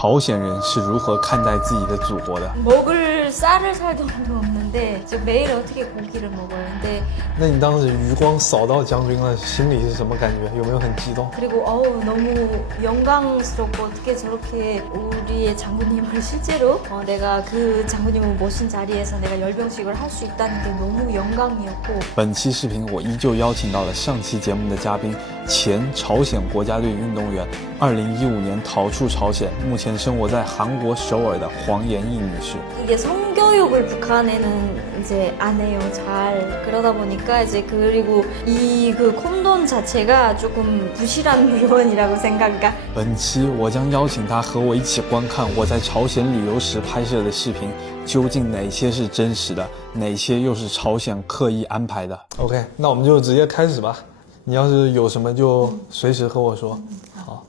朝鲜人是如何看待自己的祖国的？ 먹을 쌀을 살 돈도 없는데 저 매일 어떻게 고기를 먹어요? 근데 那你当时余光扫到将军了，心里是什么感觉？有没有很激动？ 그리고 너무 영광스럽고 어떻게 저렇게 우리의 장군님을 실제로 내가 그 장군님을 모신 자리에서 내가 열병식을 할 수 있다는 게 너무 영광이었고 本期视频我依旧邀请到了上期节目的嘉宾，前朝鲜国家队运动员，2015年逃出朝鲜，目前生活在韩国首尔的黄延义女士。 이게 성교육을 북한에는 이제 안 해요 잘 그러다 보니까 이제 그리고 이 그 콘돔 자체가 조금 부실한 물건이라고 생각가 本期我将邀请她和我一起观看我在朝鲜旅游时拍摄的视频，究竟哪些是真实的，哪些又是朝鲜刻意安排的。 OK，那我们就直接开始吧。你要是有什么就随时和我说。好。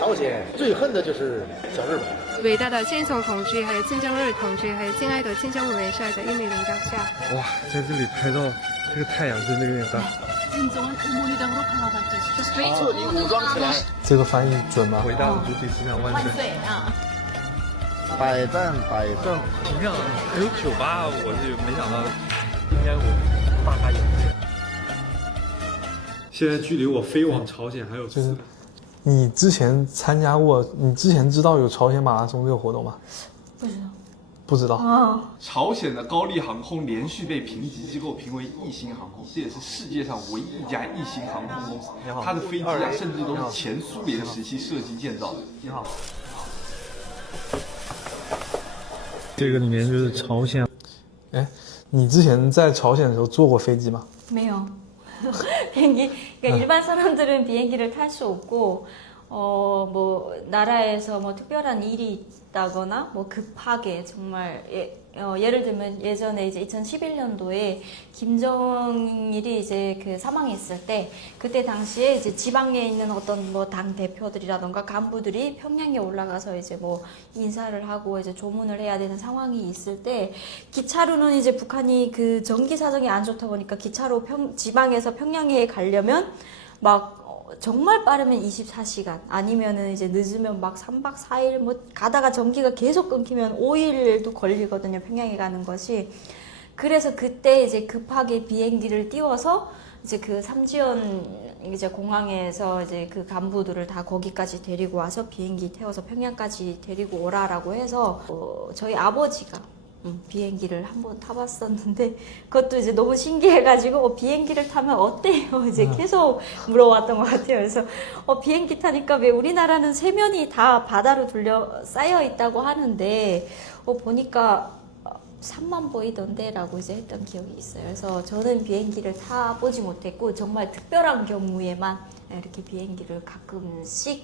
朝鲜最恨的就是小日本。 伟大的金总同志，还有金正日同志，还有敬爱的金正恩元帅的英明领导下，哇，在这里拍照，这个太阳真的有点大。彻底武装起来，这个翻译准吗？伟大的主体思想万岁！百战百胜。你看，还有酒吧，我是没想到，应该我大有。现在距离我飞往朝鲜还有就是，你之前参加过，你之前知道有朝鲜马拉松这个活动吗？不知道。不知道。朝鲜的高丽航空连续被评级机构评为异星航空，这也是世界上唯一一家异星航空公司。它的飞机啊，甚至都是前苏联时期设计建造的。你好。这个里面就是朝鲜。哎，你之前在朝鲜的时候坐过飞机吗？没有비행기 그러니까 일반 사람들은 비행기를 탈 수 없고 뭐 나라에서 뭐 특별한 일이 있다거나 뭐 급하게 정말 예를 들면 예전에 이제 2011년도에 김정일이 이제 그 사망했을 때 그때 당시에 이제 지방에 있는 어떤 뭐 당 대표들이라던가 간부들이 평양에 올라가서 이제 뭐 인사를 하고 이제 조문을 해야 되는 상황이 있을 때 기차로는 이제 북한이 그 전기 사정이 안 좋다 보니까 기차로 지방에서 평양에 가려면 막 정말 빠르면 24시간 아니면은 이제 늦으면 막 3박 4일 뭐 가다가 전기가 계속 끊기면 5일도 걸리거든요. 평양에 가는 것이. 그래서 그때 이제 급하게 비행기를 띄워서 이제 그 삼지연 이제 공항에서 이제 그 간부들을 다 거기까지 데리고 와서 비행기 태워서 평양까지 데리고 오라라고 해서 저희 아버지가 비행기를 한번 타봤었는데 그것도 이제 너무 신기해가지고 비행기를 타면 어때요? 이제 계속 물어왔던 것 같아요. 그래서 비행기 타니까 왜 우리나라는 세면이 다 바다로 쌓여 있다고 하는데 보니까 산만 보이던데 라고 이제 했던 기억이 있어요. 그래서 저는 비행기를 타보지 못했고 정말 특별한 경우에만 이렇게 비행기를 가끔씩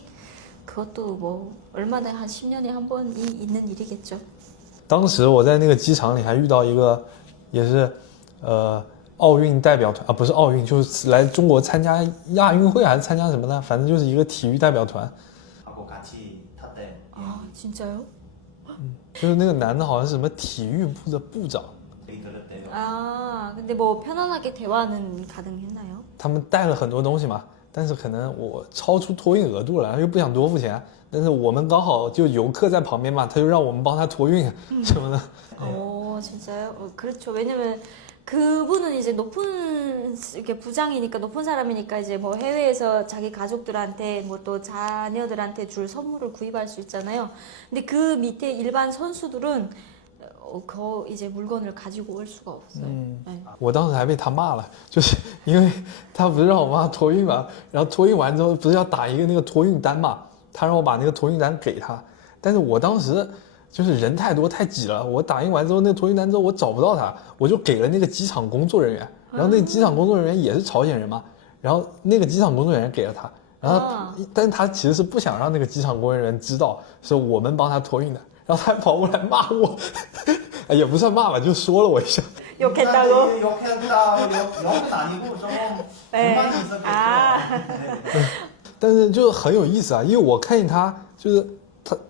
그것도 뭐 얼마나 한 10년에 한 번이 있는 일이겠죠. 当时我在那个机场里还遇到一个，也是，奥运代表团啊，不是奥运，就是来中国参加亚运会还是参加什么的，反正就是一个体育代表团。啊，진짜요？就是那个男的好像是什么体育部的部长。啊，근데 뭐 편안하게 대화는 가능했나요？他们带了很多东西嘛，但是可能我超出托运额度了，又不想多付钱。 但是我们刚好就游客在旁边嘛，他就让我们帮他托运什么的。 진짜요? 그렇죠. 왜냐면 그분은 이제 높은 이렇게 부장이니까 높은 사람이니까 이제 뭐 해외에서 자기 가족들한테 뭐 또 자녀들한테 줄 선물을 구입할 수 있잖아요. 근데 그 밑에 일반 선수들은 이제 물건을 가지고 올 수가 없어요. 我当时还被他骂了，就是因为他不是让我帮他托运嘛，然后托运完之后不是要打一个那个托运单嘛。 他让我把那个托运单给他，但是我当时就是人太多太挤了，我打印完之后那个托运单之后我找不到他，我就给了那个机场工作人员，然后那个机场工作人员也是朝鲜人嘛，然后那个机场工作人员给了他，然后但是他其实是不想让那个机场工作人员知道是我们帮他托运的，然后他还跑过来骂我，也不算骂吧，就说了我一下。 욕했다고? 욕은 아니고 좀 불만이 있었겠죠. 但是就很有意思啊，因为我看见他就是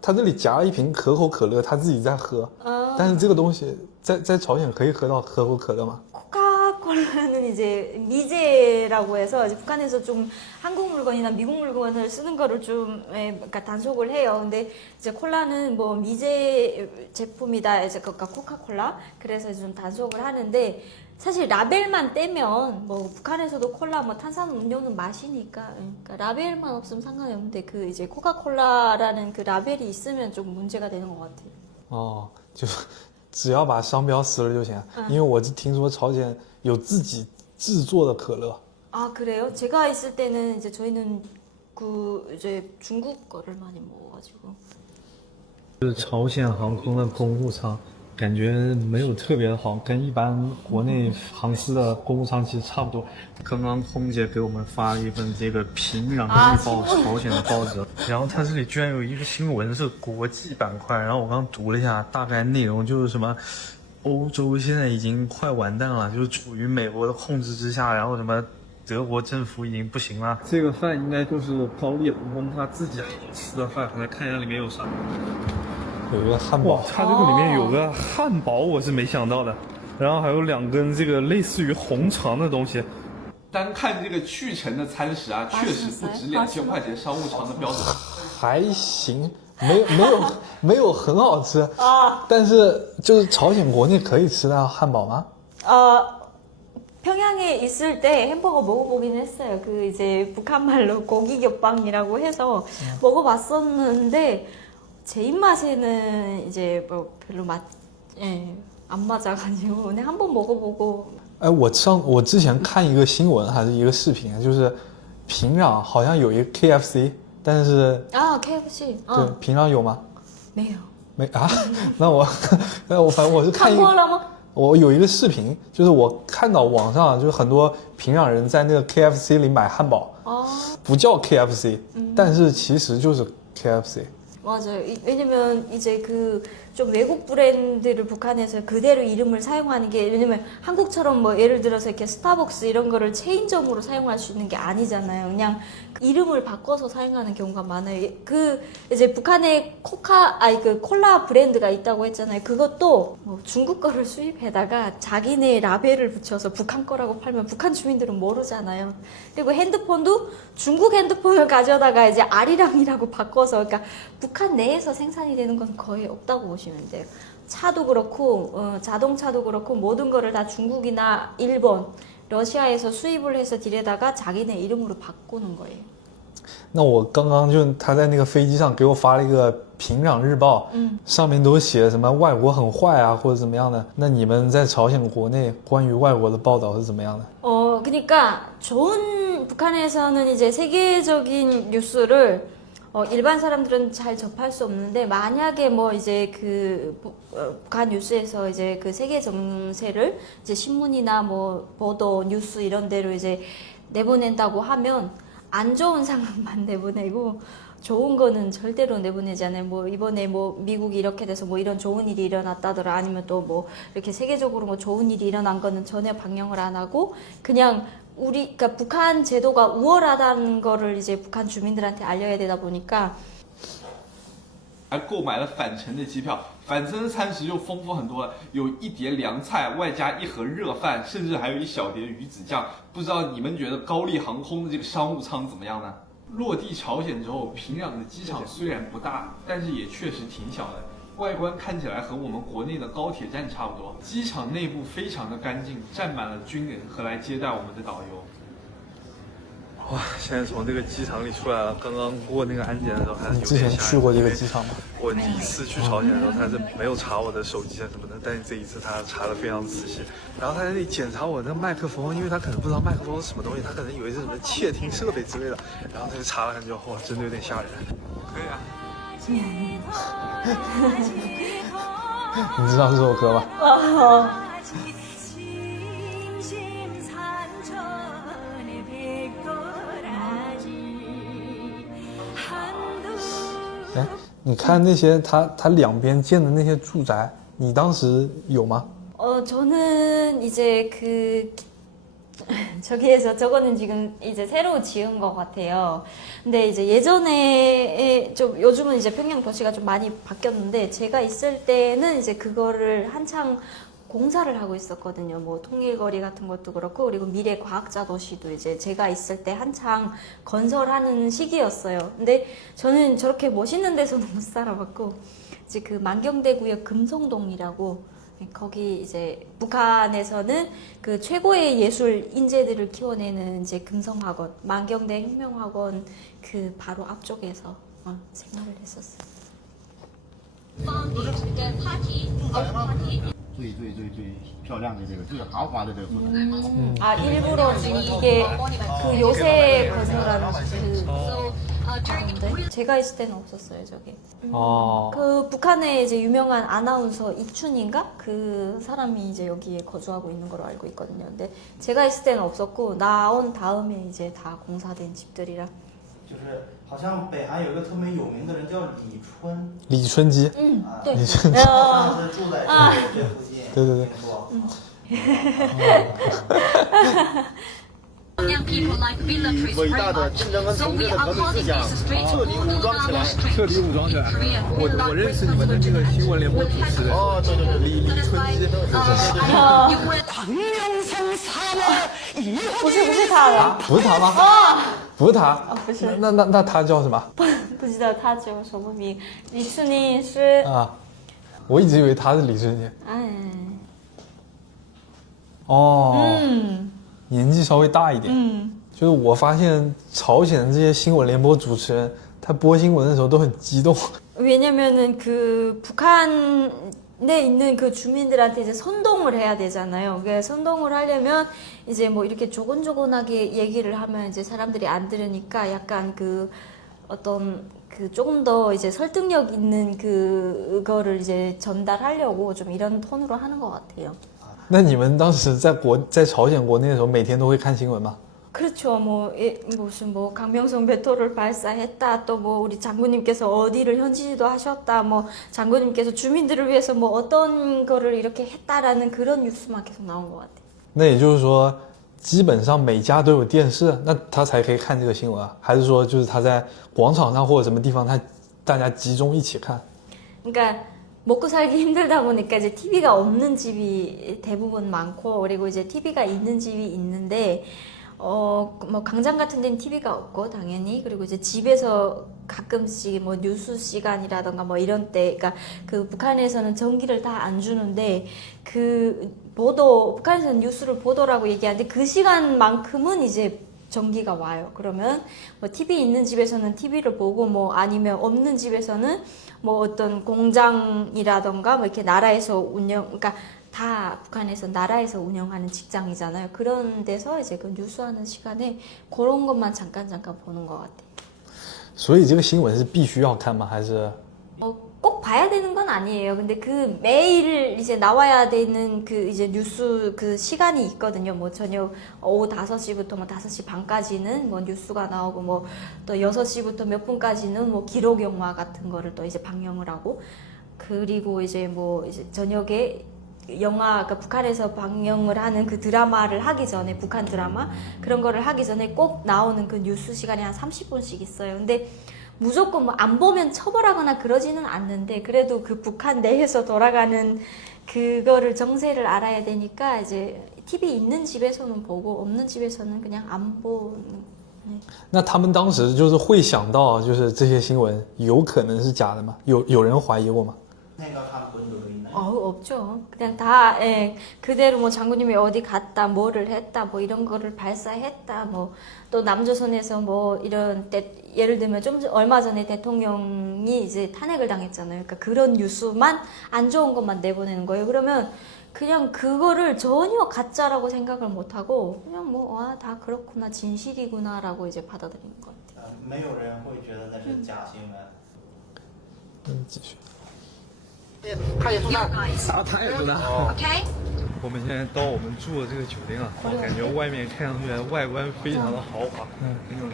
他这里夹了一瓶可口可乐，他自己在喝。但是这个东西在朝鲜可以喝到可口可乐吗？ 코카콜라는 하나는 이제 미제라고 해서 이제 북한에서 좀 한국 물건이나 미국 물건을 쓰는 거를 좀 그러니까 단속을 해요. 근데 이제 콜라는 뭐 미제 제품이다 이제 그러니까 코카콜라 그래서 좀 단속을 하는데 사실 라벨만 떼면 뭐 북한에서도 콜라 뭐 탄산음료는 마시니까 그러니까 라벨만 없으면 상관이 없는데 그 이제 코카콜라라는 그 라벨이 있으면 좀 문제가 되는 것 같아요. 哦，就只要把商标撕了就行。因为我是听说朝鲜有自己制作的可乐。 아 그래요? 제가 있을 때는 이제 저희는 그 이제 중국 거를 많이 먹어가지고. 就是朝鲜航空的公务舱，感觉没有特别的好，跟一般国内航司的公务舱其实差不多。刚刚空姐给我们发了一份这个平壤日报朝鲜的报纸，然后它这里居然有一个新闻是国际板块，然后我刚读了一下，大概内容就是什么。欧洲现在已经快完蛋了，就是处于美国的控制之下，然后什么德国政府已经不行了。这个饭应该就是高丽航空他自己吃的饭，我来看一下里面有啥。有一个汉堡哇，，它这个里面有个汉堡，我是没想到的，然后还有2根这个类似于红肠的东西。单看这个去程的餐食啊，确实不止2000块钱商务舱的标准。还行，没有很好吃啊。但是就是朝鲜国内可以吃到汉堡吗？ 평양에 있을 때 햄버거 먹어보긴 했어요. 그 이제 북한 말로 고기겹빵이라고 해서 먹어봤었는데 제 입맛에는 이제 뭐 별로 안 맞아가지고 근데 한번 먹어보고. 哎，我之前看一个新闻还是一个视频，就是平壤好像有一个 KFC， 但是 KFC 对平壤有吗？没有。没啊？那我反正我是看一个。看过了吗？我有一个视频，就是我看到網上就是很多平壤人在那个 KFC 里买汉堡，不叫 KFC，但是其实就是 KFC。 맞아요. 왜냐면 이제 그 좀 외국 브랜드를 북한에서 그대로 이름을 사용하는 게 왜냐면 한국처럼 뭐 예를 들어서 이렇게 스타벅스 이런 거를 체인점으로 사용할 수 있는 게 아니잖아요. 그냥 이름을 바꿔서 사용하는 경우가 많아요. 그 이제 북한에 그 콜라 브랜드가 있다고 했잖아요. 그것도 뭐 중국 거를 수입해다가 자기네 라벨을 붙여서 북한 거라고 팔면 북한 주민들은 모르잖아요. 그리고 핸드폰도 중국 핸드폰을 가져다가 이제 아리랑이라고 바꿔서 그러니까 북한 내에서 생산이 되는 건 거의 없다고 보시면 돼요. 차도 그렇고 자동차도 그렇고 모든 거를 다 중국이나 일본, 러시아에서 수입을 해서 들여다가 자기네 이름으로 바꾸는 거예요. 那我刚刚就他在那个飞机上给我发了一个平壤日报，上面都写什么外国很坏啊或者怎么样的。那你们在朝鲜国内关于外国的报道是怎么样的？ 그러니까 좋은 북한에서는 이제 세계적인 뉴스를 일반 사람들은 잘 접할 수 없는데 만약에 뭐 이제 그 북한 뉴스에서 이제 그 세계 정세를 이제 신문이나 뭐 보도 뉴스 이런 데로 이제 내보낸다고 하면 안 좋은 상황만 내보내고 좋은 거는 절대로 내보내지 않아요. 뭐 이번에 뭐 미국이 이렇게 돼서 뭐 이런 좋은 일이 일어났다더라 아니면 또 뭐 이렇게 세계적으로 뭐 좋은 일이 일어난 거는 전혀 방영을 안 하고 그냥 그러니까 북한 제도가 우월하다는 거를 이제 북한 주민들한테 알려야 되다 보니까 还购买了返程的机票，返程的餐食就丰富很多了，有一碟凉菜，外加一盒热饭，甚至还有一小碟鱼子酱。不知道你们觉得高丽航空的这个商务舱怎么样呢？落地朝鲜之后，平壤的机场虽然不大，但是也确实挺小的。外观看起来和我们国内的高铁站差不多，机场内部非常的干净，站满了军人和来接待我们的导游。哇，现在从这个机场里出来了，刚刚过那个安检的时候还是有你之前点吓人。去过这个机场吗？我第一次去朝鲜的时候，他是没有查我的手机啊什么的，但是这一次他查的非常仔细。然后他在那里检查我那个麦克风，因为他可能不知道麦克风是什么东西，他可能以为是什么窃听设备之类的。然后他就查了很久，哇，真的有点吓人。可以啊。你知道这首歌吗？哎，你看那些他两边建的那些住宅，你当时有吗？ 저는 이제 저기에서 저거는 지금 이제 새로 지은 것 같아요. 근데 이제 예전에 좀 요즘은 이제 평양 도시가 좀 많이 바뀌었는데 제가 있을 때는 이제 그거를 한창 공사를 하고 있었거든요. 뭐 통일거리 같은 것도 그렇고 그리고 미래 과학자 도시도 이제 제가 있을 때 한창 건설하는 시기였어요. 근데 저는 저렇게 멋있는 데서는 못 살아봤고 이제 그 만경대구역 금성동이라고 거기 이제 북한에서는 그 최고의 예술 인재들을 키워내는 이제 금성학원, 만경대 혁명학원 그 바로 앞쪽에서 생활을 했었어요. 最漂亮的这个最豪华的这个住宅。 아 일부러 지금 이게 그 요새 건설한 그 건데 제가 있을 때는 없었어요 저게. 그 북한에 이제 유명한 아나운서 이춘인가 그 사람이 이제 여기에 거주하고 있는 걸로 알고 있거든요. 근데 제가 있을 때는 없었고 나온 다음에 이제 다 공사된 집들이라. 就是好像北韩有一个特别有名的人叫李春，李春基，对，李春基，他是住在这附近。对对对。听说。伟大的竞争跟统治的革命思想彻底武装起来，彻底武装起来。我认识你们的那个新闻联播主持人。哦，对对对，李春基。不是他的，不是他吗？不是他，不是。那他叫什么？不知道他叫什么名。李春基是我一直以为他是李春基。哎。年纪稍微大一点。就是我发现朝鲜这些新闻联播主持人，他播新闻的时候都很激动。 왜냐면은 그 북한에 있는 그 주민들한테 이제 선동을 해야 되잖아요. 그러니까 선동을 하려면 이제 뭐 이렇게 조곤조곤하게 얘기를 하면 이제 사람들이 안 들으니까 약간 그 어떤 그 조금 더 이제 설득력 있는 그거를 이제 전달하려고 좀 이런 톤으로 하는 것 같아요. 那你们当时在朝鲜国内的时候，每天都会看新闻吗？ 그렇죠. 무슨 강명성 배토를 발사했다. 또 뭐 우리 장군님께서 어디를 현지지도 하셨다. 뭐 장군님께서 주민들을 위해서 뭐 어떤 거를 이렇게 했다라는 그런 뉴스만 계속 나온 것 같아요. 那也就是说，基本上每家都有电视，那他才可以看这个新闻啊？还是说就是他在广场上或者什么地方，大家集中一起看？ 그러니까 먹고 살기 힘들다 보니까 이제 TV가 없는 집이 대부분 많고 그리고 이제 TV가 있는 집이 있는데 뭐 광장 같은 데는 TV가 없고 당연히 그리고 이제 집에서 가끔씩 뭐 뉴스 시간이라던가 뭐 이런 때 그러니까 그 북한에서는 전기를 다 안 주는데 그 북한에서는 뉴스를 보도라고 얘기하는데 그 시간만큼은 이제 전기가 와요. 그러면 뭐 TV 있는 집에서는 TV를 보고 뭐 아니면 없는 집에서는 뭐 어떤 공장이라던가 뭐 이렇게 나라에서 그러니까 다 북한에서 나라에서 운영하는 직장이잖아요. 그런 데서 이제 그 뉴스하는 시간에 그런 것만 잠깐 보는 것 같아요. 所以这个新闻是必须要看吗？还是？ 꼭 봐야 되는 건 아니에요. 근데 그 매일 이제 나와야 되는 그 이제 뉴스 그 시간이 있거든요. 뭐 저녁 오후 5시부터 뭐 5시 반까지는 뭐 뉴스가 나오고 뭐 또 6시부터 몇 분까지는 뭐 기록 영화 같은 거를 또 이제 방영을 하고 그리고 이제 뭐 이제 저녁에 영화 그러니까 북한에서 방영을 하는 그 드라마를 하기 전에 북한 드라마 그런 거를 하기 전에 꼭 나오는 그 뉴스 시간이 한 30분씩 있어요. 근데 무조건 뭐 안 보면 처벌하거나 그러지는 않는데 그래도 그 북한 내에서 돌아가는 그거를 정세를 알아야 되니까 이제 TV 있는 집에서는 보고 없는 집에서는 그냥 안 보는. 那他们当时就是会想到，就是这些新闻有可能是假的吗？有人怀疑过吗？ 생각한 분들도 있나요? 없죠. 그냥 다 그대로 뭐 장군님이 어디 갔다, 뭐를 했다, 뭐 이런 거를 발사했다, 뭐 또 남조선에서 뭐 이런 예를 들면 좀 얼마 전에 대통령이 이제 탄핵을 당했잖아요. 그러니까 그런 뉴스만 안 좋은 것만 내보내는 거예요. 그러면 그냥 그거를 전혀 가짜라고 생각을 못 하고 그냥 뭐 다 그렇구나 진실이구나라고 이제 받아들이는 것 같아요. 没有人会觉得那是假新闻。继续。 他也住那儿。他也住那。OK。我们现在到我们住的这个酒店啊，感觉外面看上去外观非常的豪华，很有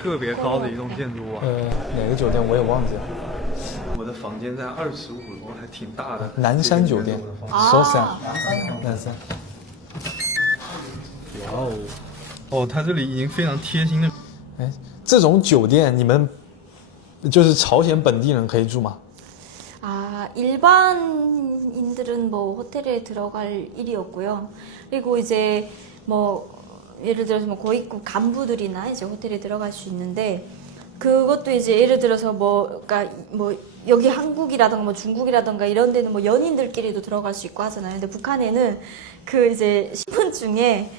特别高的一栋建筑啊。哪个酒店我也忘记了。我的房间在25楼，还挺大的。南山酒店，Sosan，南山。哇哦，它这里已经非常贴心的。这种酒店你们就是朝鲜本地人可以住吗？ 일반인들은 뭐 호텔에 들어갈 일이 없고요. 그리고 이제 뭐 예를 들어서 뭐 고위급 간부들이나 이제 호텔에 들어갈 수 있는데 그것도 이제 예를 들어서 그러니까 뭐 여기 한국이라던가 뭐 중국이라던가 이런 데는 뭐 연인들끼리도 들어갈 수 있고 하잖아요. 근데 북한에는 그 이제 신분증에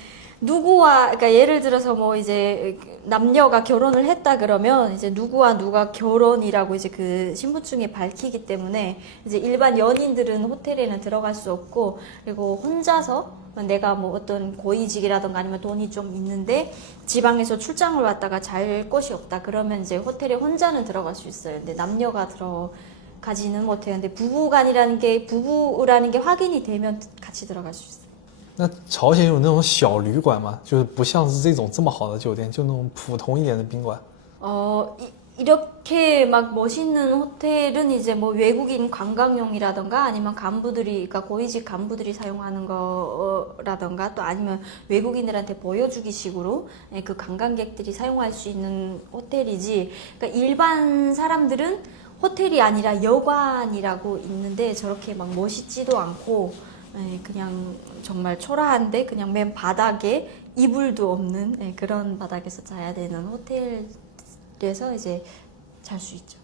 그러니까 예를 들어서 뭐 이제 남녀가 결혼을 했다 그러면 이제 누구와 누가 결혼이라고 이제 그 신분증에 밝히기 때문에 이제 일반 연인들은 호텔에는 들어갈 수 없고, 그리고 혼자서 내가 뭐 어떤 고위직이라던가 아니면 돈이 좀 있는데 지방에서 출장을 왔다가 잘 곳이 없다 그러면 이제 호텔에 혼자는 들어갈 수 있어요. 근데 남녀가 들어가지는 못해요. 근데 부부라는 게 확인이 되면 같이 들어갈 수 있어요. 那朝鲜有那种小旅馆吗？就是不像是这种这么好的酒店，就那种普通一点的宾馆。 이렇게 막 멋있는 호텔은 이제 뭐 외국인 관광용이라던가 아니면 그러니까 고위직 간부들이 사용하는 거라던가 또 아니면 외국인들한테 보여주기 식으로 그 관광객들이 사용할 수 있는 호텔이지, 그러니까 일반 사람들은 호텔이 아니라 여관이라고 있는데 저렇게 막 멋있지도 않고 그냥 정말 초라한데 그냥 맨 바닥에 이불도 없는 그런 바닥에서 자야 되는 호텔에서 이제 잘 수 있죠.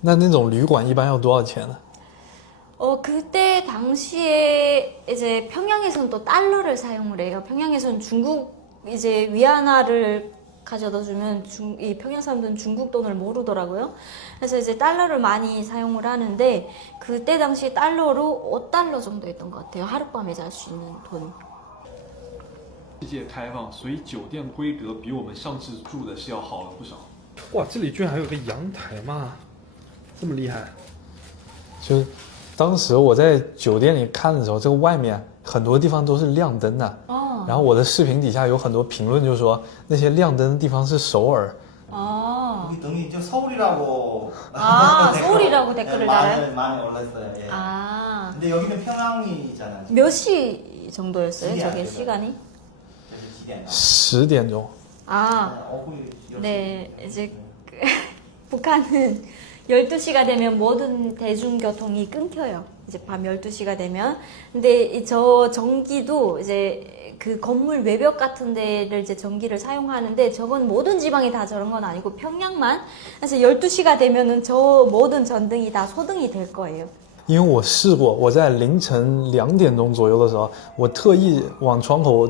那种旅馆一般要多少钱呢？ 그때 당시에 이제 평양에서는 또 달러를 사용을 해요. 평양에서는 중국 이제 위안화를 가져다 주면 이 평양 사람들은 중국 돈을 모르더라고요. 그래서 이제 달러를 많이 사용을 하는데 그때 당시 달러로 5달러 정도였던 것 같아요. 하룻밤에 잘 수 있는 돈. 世界开放，所以酒店规格比我们上次住的是要好了不少。哇，这里居然还有个阳台嘛，这么厉害！就是当时我在酒店里看的时候，这个外面很多地方都是亮灯的。然后我的视频底下有很多评论，就说那些亮灯的地方是首尔。 여기 등이 저 서울이라고. 서울이라고 댓글을 달아요? 많이 올랐어요. 예. 근데 여기는 평양이잖아요. 몇 시 정도였어요? 지리 저게 아니에요? 시간이? 10 10点钟。 네, 이제 북한은 12시가 되면 모든 대중교통이 끊겨요. 이제 밤 12시가 되면. 근데 저 전기도 이제 그 건물 외벽 같은 데를 이제 전기를 사용하는데 저건 모든 지방이 다 저런 건 아니고 평양만. 그래서 12시가 되면은 저 모든 전등이 다 소등이 될 거예요. 因为我试过，我在凌晨2点钟左右的时候，我特意往窗口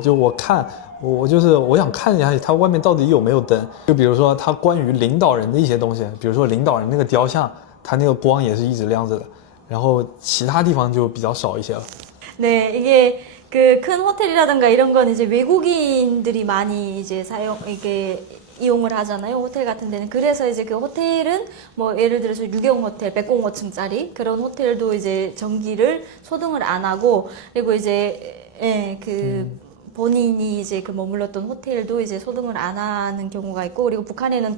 我想看一下它外面到底有没有灯。就比如说它关于领导人的一些东西，比如说领导人那个雕像，它那个光也是一直亮着的。然后其他地方就比较少一些了。 네, 이게 그 큰 호텔이라든가 이런 건 이제 외국인들이 많이 이제 이용을 하잖아요. 호텔 같은 데는. 그래서 이제 그 호텔은 뭐 예를 들어서 유경 호텔 105층짜리 그런 호텔도 이제 전기를 소등을 안 하고, 그리고 이제 본인이 이제 그 머물렀던 호텔도 이제 소등을 안 하는 경우가 있고, 그리고 북한에는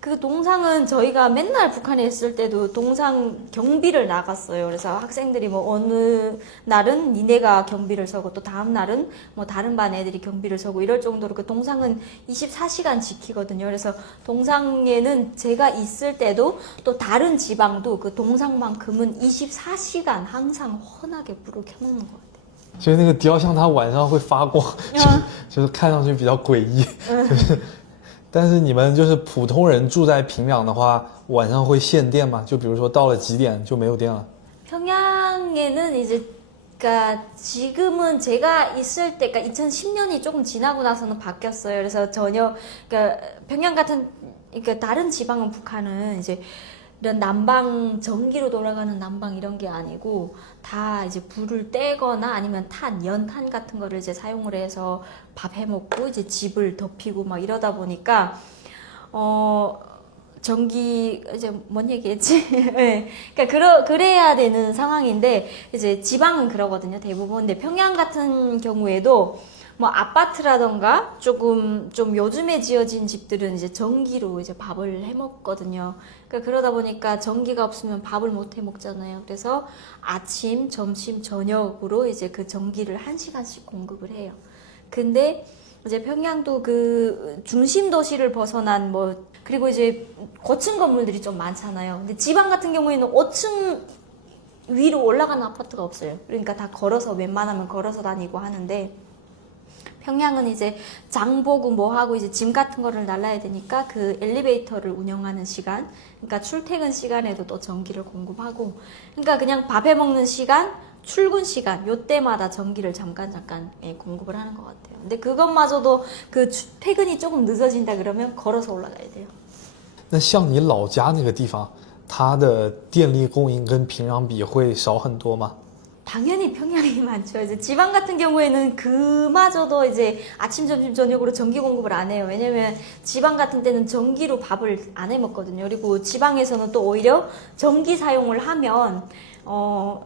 그 동상은 저희가 맨날 북한에 있을 때도 동상 경비를 나갔어요. 그래서 학생들이 뭐 어느 날은 니네가 경비를 서고 또 다음 날은 뭐 다른 반 애들이 경비를 서고 이럴 정도로 그 동상은 24시간 지키거든요. 그래서 동상에는 제가 있을 때도 또 다른 지방도 그 동상만큼은 24시간 항상 환하게 불을 켜놓는 것 같아요. 就是那个雕像它晚上会发光，就是看上去比较诡异。但是你们就是普通人住在平壤的话，晚上会限电吗？就比如说到了几点就没有电了？ 평양에는 이제 그러니까 지금은 제가 있을 때, 그러니까 2010년이 조금 지나고 나서는 바뀌었어요. 그래서 전혀 그러니까 평양 같은 그러니까 다른 지방은 북한은 이제 이런 난방 전기로 돌아가는 난방 이런 게 아니고 다 이제 불을 떼거나 아니면 연탄 같은 거를 이제 사용을 해서 밥 해 먹고 이제 집을 덮이고 막 이러다 보니까 전기 이제 뭔 얘기했지? 네. 그러니까 그래야 되는 상황인데 이제 지방은 그러거든요, 대부분. 근데 평양 같은 경우에도 뭐 아파트라던가 조금 좀 요즘에 지어진 집들은 이제 전기로 이제 밥을 해 먹거든요. 그러니까 그러다 보니까 전기가 없으면 밥을 못 해 먹잖아요. 그래서 아침, 점심, 저녁으로 이제 그 전기를 1시간씩 공급을 해요. 근데 이제 평양도 그 중심 도시를 벗어난 뭐 그리고 이제 고층 건물들이 좀 많잖아요. 근데 지방 같은 경우에는 5층 위로 올라가는 아파트가 없어요. 그러니까 다 걸어서 웬만하면 걸어서 다니고 하는데 평양은 이제 장 보고 뭐 하고 이제 짐 같은 거를 날라야 되니까 그 엘리베이터를 운영하는 시간, 그러니까 출퇴근 시간에도 또 전기를 공급하고, 그러니까 그냥 밥 해 먹는 시간, 출근 시간 요때마다 전기를 잠깐 공급을 하는 것 같아요. 근데 그것마저도 그 퇴근이 조금 늦어진다 그러면 걸어서 올라가야 돼요. 那像你老家那个地方，它的电力供应跟平壤比会少很多吗？ 당연히 평양이 많죠. 이제 지방 같은 경우에는 그마저도 이제 아침, 점심, 저녁으로 전기 공급을 안 해요. 왜냐면 지방 같은 때는 전기로 밥을 안 해 먹거든요. 그리고 지방에서는 또 오히려 전기 사용을 하면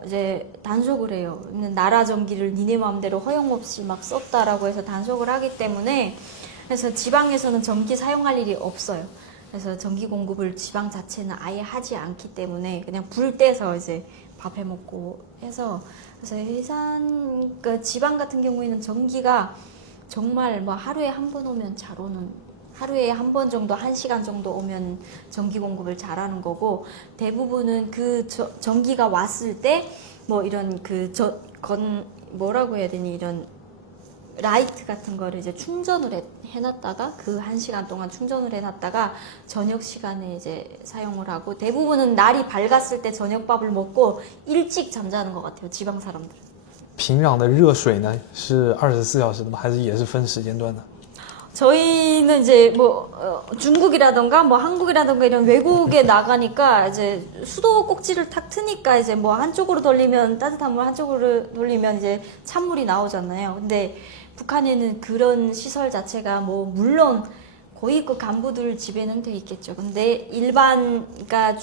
이제 단속을 해요. 나라 전기를 니네 마음대로 허용 없이 막 썼다라고 해서 단속을 하기 때문에 그래서 지방에서는 전기 사용할 일이 없어요. 그래서 전기 공급을 지방 자체는 아예 하지 않기 때문에 그냥 불 떼서 이제 밥 해 먹고 해서 그래서 해산 그 지방 같은 경우에는 전기가 정말 뭐 하루에 한 번 오면 잘 오는 하루에 한 번 정도 1시간 정도 오면 전기 공급을 잘하는 거고 대부분은 그 전기가 왔을 때 뭐 이런 뭐라고 해야 되니 이런 라이트 같은 거를 이제 충전을 해놨다가 그 1시간 동안 충전을 해놨다가 저녁 시간에 이제 사용을 하고 대부분은 날이 밝았을 때 저녁밥을 먹고 일찍 잠자는 것 같아요. 지방 사람들은. 平壤的热水呢是24小时的吗？还是也是分时间段的？ 저희는 이제 뭐 중국이라던가 뭐 한국이라던가 이런 외국에 나가니까 이제 수도 꼭지를 탁 트니까 이제 뭐 한쪽으로 돌리면 따뜻한 물 한쪽으로 돌리면 이제 찬물이 나오잖아요. 근데 북한에는 그런 시설 자체가 뭐 물론 거의 그 간부들 집에는 돼 있겠죠. 근데 일반 그러니까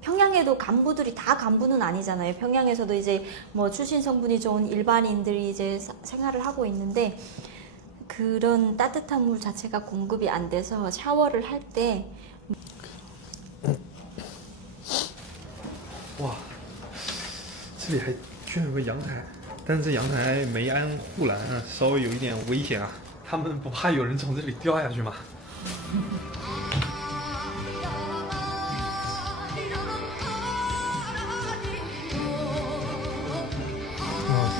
평양에도 간부들이 다 간부는 아니잖아요. 평양에서도 이제 뭐 출신 성분이 좋은 일반인들이 이제 생활을 하고 있는데 그런 따뜻한 물 자체가 공급이 안 돼서 샤워를 할 때 哇，这里还居然有个阳台，但是这阳台没安护栏啊，稍微有一点危险啊。他们不怕有人从这里掉下去吗？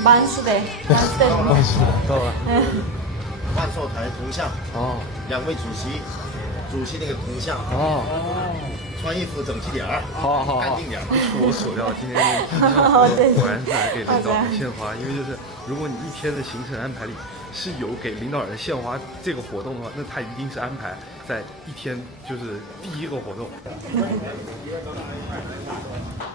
만수대 정도. 到了。万寿台铜像，哦2位主席，主席那个铜像，哦，穿衣服整齐点儿，好好好干净点儿。不出我所料，今天果然是来给领导人献花，因为就是如果你一天的行程安排里是有给领导人献花这个活动的话，那他一定是安排在一天就是第一个活动。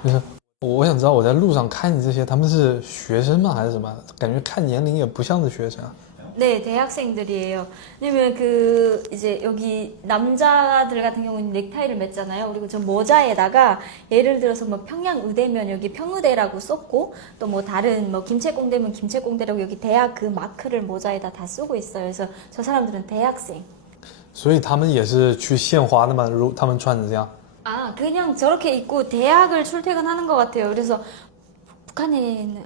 就是我想知道我在路上看你这些，他们是学生吗还是什么？感觉看年龄也不像是学生啊。 네, 대학생들이에요. 왜냐면 그 이제 여기 남자들 같은 경우는 넥타이를 맸잖아요. 그리고 저 모자에다가 예를 들어서 뭐 평양 의대면 여기 평의대라고 썼고 또 뭐 다른 뭐 김책공대면 김책공대라고 여기 대학 그 마크를 모자에다 다 쓰고 있어요. 그래서 저 사람들은 대학생. 所以他们也是去献花的吗？如他们穿成这样？ 아, 그냥 저렇게 입고 대학을 출퇴근하는 것 같아요. 그래서 북한에는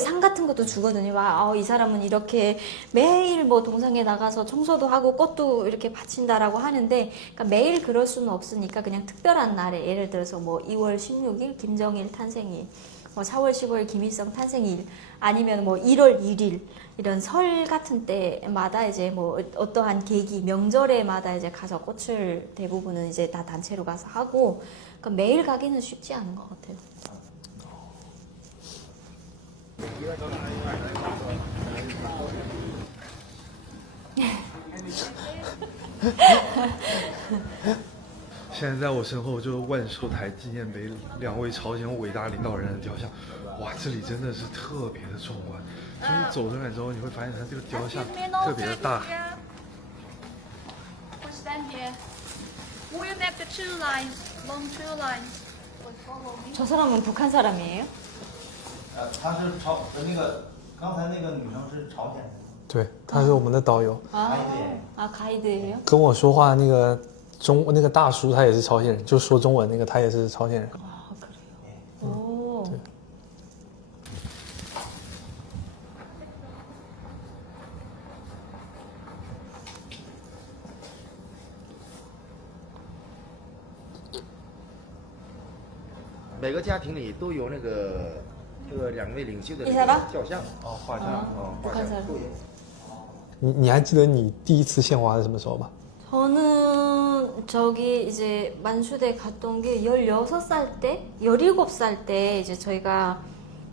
상 같은 것도 주거든요. 이 사람은 이렇게 매일 뭐 동상에 나가서 청소도 하고 꽃도 이렇게 바친다라고 하는데 그러니까 매일 그럴 수는 없으니까 그냥 특별한 날에 예를 들어서 뭐 2월 16일 김정일 탄생일, 뭐 4월 15일 김일성 탄생일 아니면 뭐 1월 1일 이런 설 같은 때마다 이제 뭐 어떠한 계기 명절에마다 이제 가서 꽃을 대부분은 이제 다 단체로 가서 하고 그러니까 매일 가기는 쉽지 않은 것 같아요. 现在在我身后就是万寿台纪念碑，2位朝鲜伟大领导人的雕像，哇，这里真的是特别的壮观。就是你走出来之后，你会发现它这个雕像特别的大。 저 사람은 북한 사람이에요? 他是那个刚才那个女生是朝鲜人，对，他是我们的导游， 아, 가이드예요? 跟我说话那个那个大叔他也是朝鲜人，就说中文那个他也是朝鲜人。 아, 그래요? 오. 네. 每个家庭里都有那个两位领袖的 이 사람? 肖像，画像。画 북한 像 사람. 都有。你还记得你第一次献花是什么时候吗？ 저는 저기 이제 만수대 갔던 게 16살 때, 17살 때 이제 저희가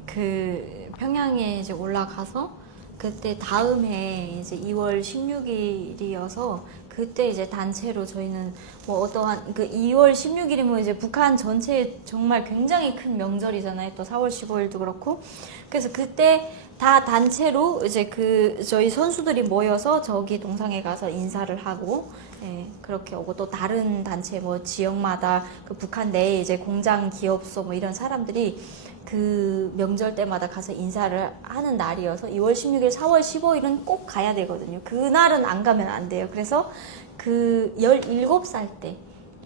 그 평양에 이제 올라가서 그때 다음 해 이제 2월 16일이어서 그때 이제 단체로 저희는 뭐 어떠한 그 2월 16일이면 이제 북한 전체에 정말 굉장히 큰 명절이잖아요. 또 4월 15일도 그렇고. 그래서 그때 다 단체로 이제 그 저희 선수들이 모여서 저기 동상에 가서 인사를 하고 예, 그렇게 오고 또 다른 단체 뭐 지역마다 그 북한 내에 이제 공장 기업소 뭐 이런 사람들이 그 명절 때마다 가서 인사를 하는 날이어서 2월 16일, 4월 15일은 꼭 가야 되거든요. 그날은 안 가면 안 돼요. 그래서 그 17살 때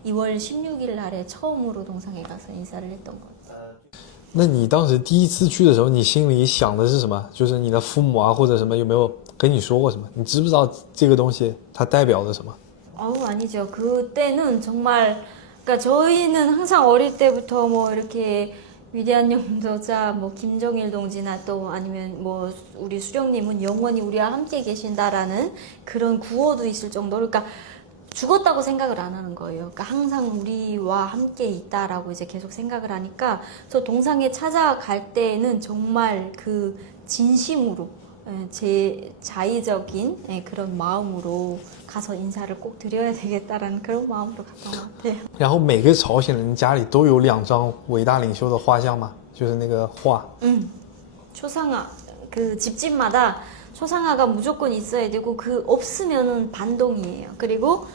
2월 16일 날에 처음으로 동상에 가서 인사를 했던 거예요. 那你当时第一次去的时候，你心里想的是什么？就是你的父母啊，或者什么有没有跟你说过什么？你知不知道这个东西它代表着什么？ 아니죠. 그때는 정말 그러니까 저희는 항상 어릴 때부터 뭐 이렇게 위대한 영도자 뭐 김정일 동지나 또 아니면 뭐 우리 수령님은 영원히 우리와 함께 계신다라는 그런 구호도 있을 정도로 그러니까 죽었다고 생각을 안 하는 거예요. 그러니까 항상 우리와 함께 있다라고 이제 계속 생각을 하니까 저 동상에 찾아갈 때는 정말 그 진심으로 제 자의적인 그런 마음으로 가서 인사를 꼭 드려야 되겠다라는 그런 마음으로 갔던 것 같아요. 然后每个朝鲜人家里都有2张伟大领袖的画像吗？就是那个画。 초상화 그 집집마다 초상화가 무조건 있어야 되고 그 없으면은 반동이에요. 그리고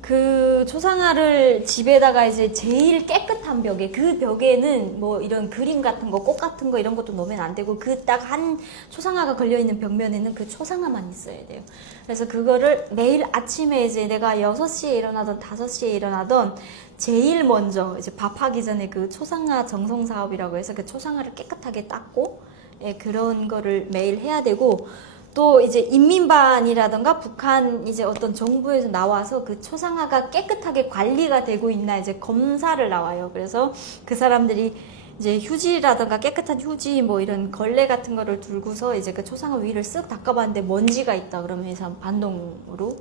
그 초상화를 집에다가 이제 제일 깨끗한 벽에 그 벽에는 뭐 이런 그림 같은 거, 꽃 같은 거 이런 것도 놓으면 안 되고 그 딱 한 초상화가 걸려 있는 벽면에는 그 초상화만 있어야 돼요. 그래서 그거를 매일 아침에 이제 내가 6시에 일어나던 5시에 일어나던 제일 먼저 이제 밥하기 전에 그 초상화 정성 사업이라고 해서 그 초상화를 깨끗하게 닦고 예, 그런 거를 매일 해야 되고 또 이제 인민반이라던가 북한 이제 어떤 정부에서 나와서 그 초상화가 깨끗하게 관리가 되고 있나 이제 검사를 나와요. 그래서 그 사람들이 이제 휴지라던가 깨끗한 휴지 뭐 이런 걸레 같은 거를 들고서 이제 그 초상화 위를 쓱 닦아봤는데 먼지가 있다 그러면 이 사람 반동으로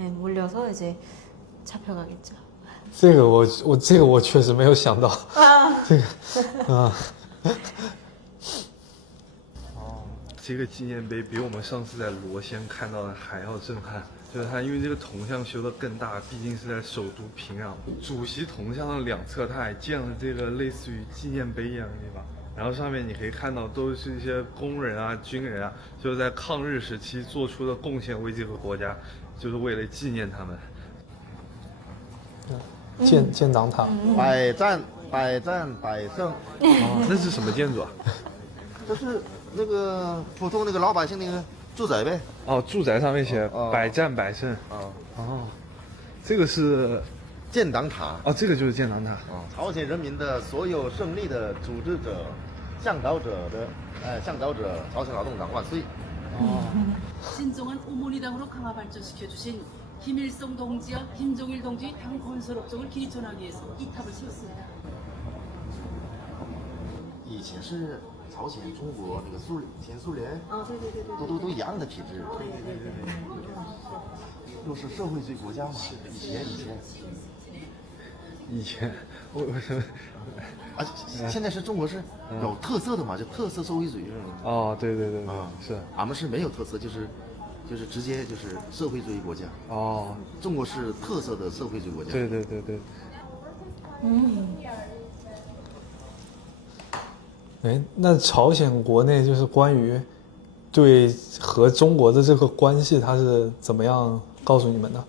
예, 몰려서 이제 잡혀가겠죠. 这个我确实没有想到。这个啊。这个纪念碑比我们上次在罗先看到的还要震撼，就是它因为这个铜像修得更大，毕竟是在首都平壤，主席铜像的2侧它还建了这个类似于纪念碑一样的地方，然后上面你可以看到都是一些工人啊、军人啊，就是在抗日时期做出的贡献为这个国家，就是为了纪念他们。建党塔。百战百胜，那是什么建筑啊？这是那个普通那个老百姓那个住宅呗。哦，住宅上面写百战百胜。哦，这个是建党塔。哦，这个就是建党塔。朝鲜人民的所有胜利的组织者、向导者朝鲜劳动党万岁。 신종한 오모니당으로 강화 발전시켜주신 김일성 동지와 김정일 동지의 당 건설 업적을 기리천하기 위해서 이 탑을 세웠습니다. 以前是朝鲜、中国那个前苏联，都一样的体制，都是社会主义国家嘛。以前为什么？现在是中国是有特色的嘛，就特色社会主义这种。哦，对，是。俺们是没有特色，就是直接就是社会主义国家。哦，中国是特色的社会主义国家。对。哎，那朝鲜国内就是关于对和中国的这个关系，它是怎么样告诉你们的？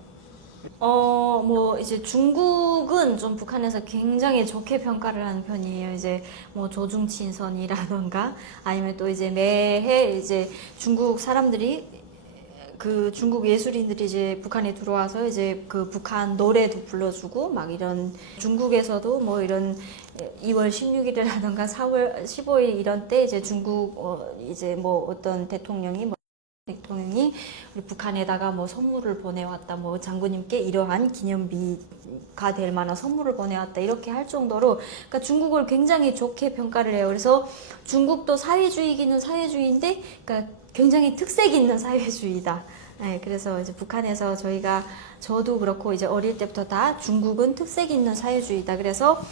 뭐 이제 중국은 좀 북한에서 굉장히 좋게 평가를 하는 편이에요. 이제 뭐 조중친선이라던가 아니면 또 이제 매해 이제 중국 사람들이 그 중국 예술인들이 이제 북한에 들어와서 이제 그 북한 노래도 불러주고 막 이런 중국에서도 뭐 이런 2월 16일이라던가 4월 15일 이런 때 이제 중국 이제 뭐 어떤 대통령이 뭐 대통령이 우리 북한에다가 뭐 선물을 보내왔다, 뭐 장군님께 이러한 기념비가 될 만한 선물을 보내왔다 이렇게 할 정도로 그러니까 중국을 굉장히 좋게 평가를 해요. 그래서 중국도 사회주의기는 사회주의인데 그러니까 굉장히 특색 있는 사회주의다. 네, 그래서 이제 북한에서 저도 그렇고 이제 어릴 때부터 다 중국은 특색 있는 사회주의다. 그래서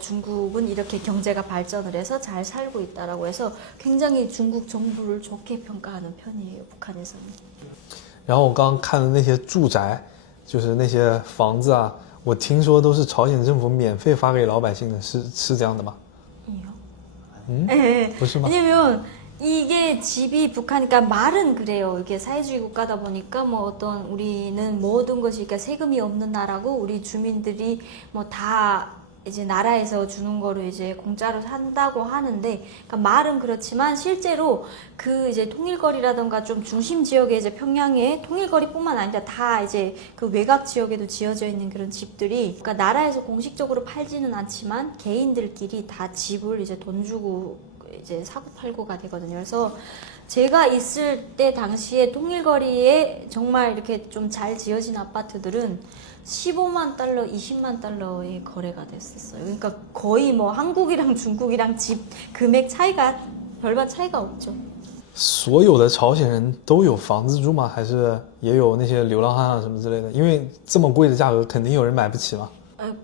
중국은 이렇게 경제가 발전을 해서 잘 살고 있다라고 해서 굉장히 중국 정부를 좋게 평가하는 편이에요, 북한에서는. 然后我刚刚看的那些住宅，就是那些房子啊，我听说都是朝鲜政府免费发给老百姓的，是这样的吗？ 아니요. 네, 不是吗？ 왜냐면 이게 집이 북한, 그러니까 말은 그래요. 이게 사회주의 국가다 보니까 뭐 어떤 우리는 모든 것이 그러니까 세금이 없는 나라고 우리 주민들이 뭐 다 이제 나라에서 주는 거로 이제 공짜로 산다고 하는데, 그러니까 말은 그렇지만 실제로 그 이제 통일거리라던가 좀 중심 지역에 이제 평양에 통일거리뿐만 아니라 다 이제 그 외곽 지역에도 지어져 있는 그런 집들이, 그러니까 나라에서 공식적으로 팔지는 않지만 개인들끼리 다 집을 이제 돈 주고 이제 사고 팔고가 되거든요. 그래서 제가 있을 때 당시에 통일거리에 정말 이렇게 좀 잘 지어진 아파트들은 15만 달러, 20만 달러의 거래가 됐었어요. 그러니까 거의 뭐 한국이랑 중국이랑 집 금액 차이가 별반 차이가 없죠. 所有的朝鲜人都有房子住吗？还是也有那些流浪汉啊什么之类的？因为这么贵的价格，肯定有人买不起嘛。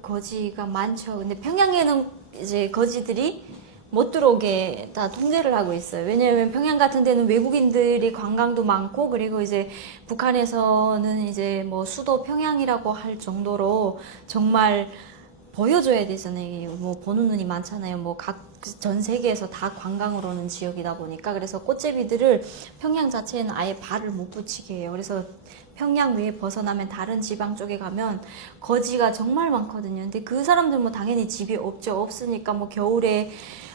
거지가 많죠. 근데 평양에는 이제 거지들이 못 들어오게 다 통제를 하고 있어요. 왜냐하면 평양 같은 데는 외국인들이 관광도 많고, 그리고 이제 북한에서는 이제 뭐 수도 평양이라고 할 정도로 정말 보여줘야 되잖아요. 뭐 보는 눈이 많잖아요. 뭐 각 전 세계에서 다 관광으로 오는 지역이다 보니까. 그래서 꽃제비들을 평양 자체에는 아예 발을 못 붙이게 해요. 그래서 평양 외에 벗어나면 다른 지방 쪽에 가면 거지가 정말 많거든요. 근데 그 사람들 뭐 당연히 집이 없죠. 없으니까 뭐 겨울에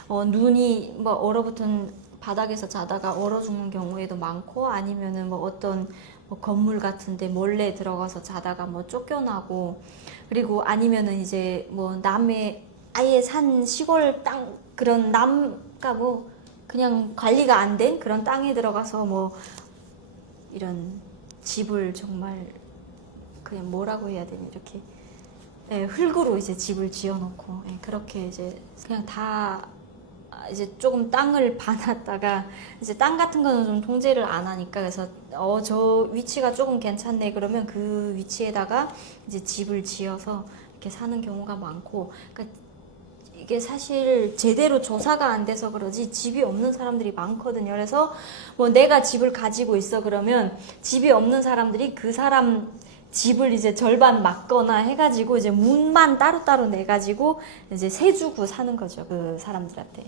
눈이 뭐 얼어붙은 바닥에서 자다가 얼어 죽는 경우에도 많고, 아니면은 뭐 어떤 뭐 건물 같은데 몰래 들어가서 자다가 뭐 쫓겨나고, 그리고 아니면은 이제 뭐 남의 아예 산 시골 땅 그런 그러니까 뭐 그냥 관리가 안 된 그런 땅에 들어가서 뭐 이런 집을 정말 그냥 뭐라고 해야 되냐 이렇게 흙으로 이제 집을 지어놓고 그렇게 이제 그냥 다 이제 조금 땅을 봐놨다가 이제 땅 같은 거는 좀 통제를 안 하니까, 그래서 저 위치가 조금 괜찮네 그러면 그 위치에다가 이제 집을 지어서 이렇게 사는 경우가 많고, 그러니까 이게 사실 제대로 조사가 안 돼서 그러지 집이 없는 사람들이 많거든요. 그래서 뭐 내가 집을 가지고 있어 그러면 집이 없는 사람들이 그 사람 집을 이제 절반 막거나 해가지고 이제 문만 따로따로 내가지고 이제 세 주고 사는 거죠, 그 사람들한테.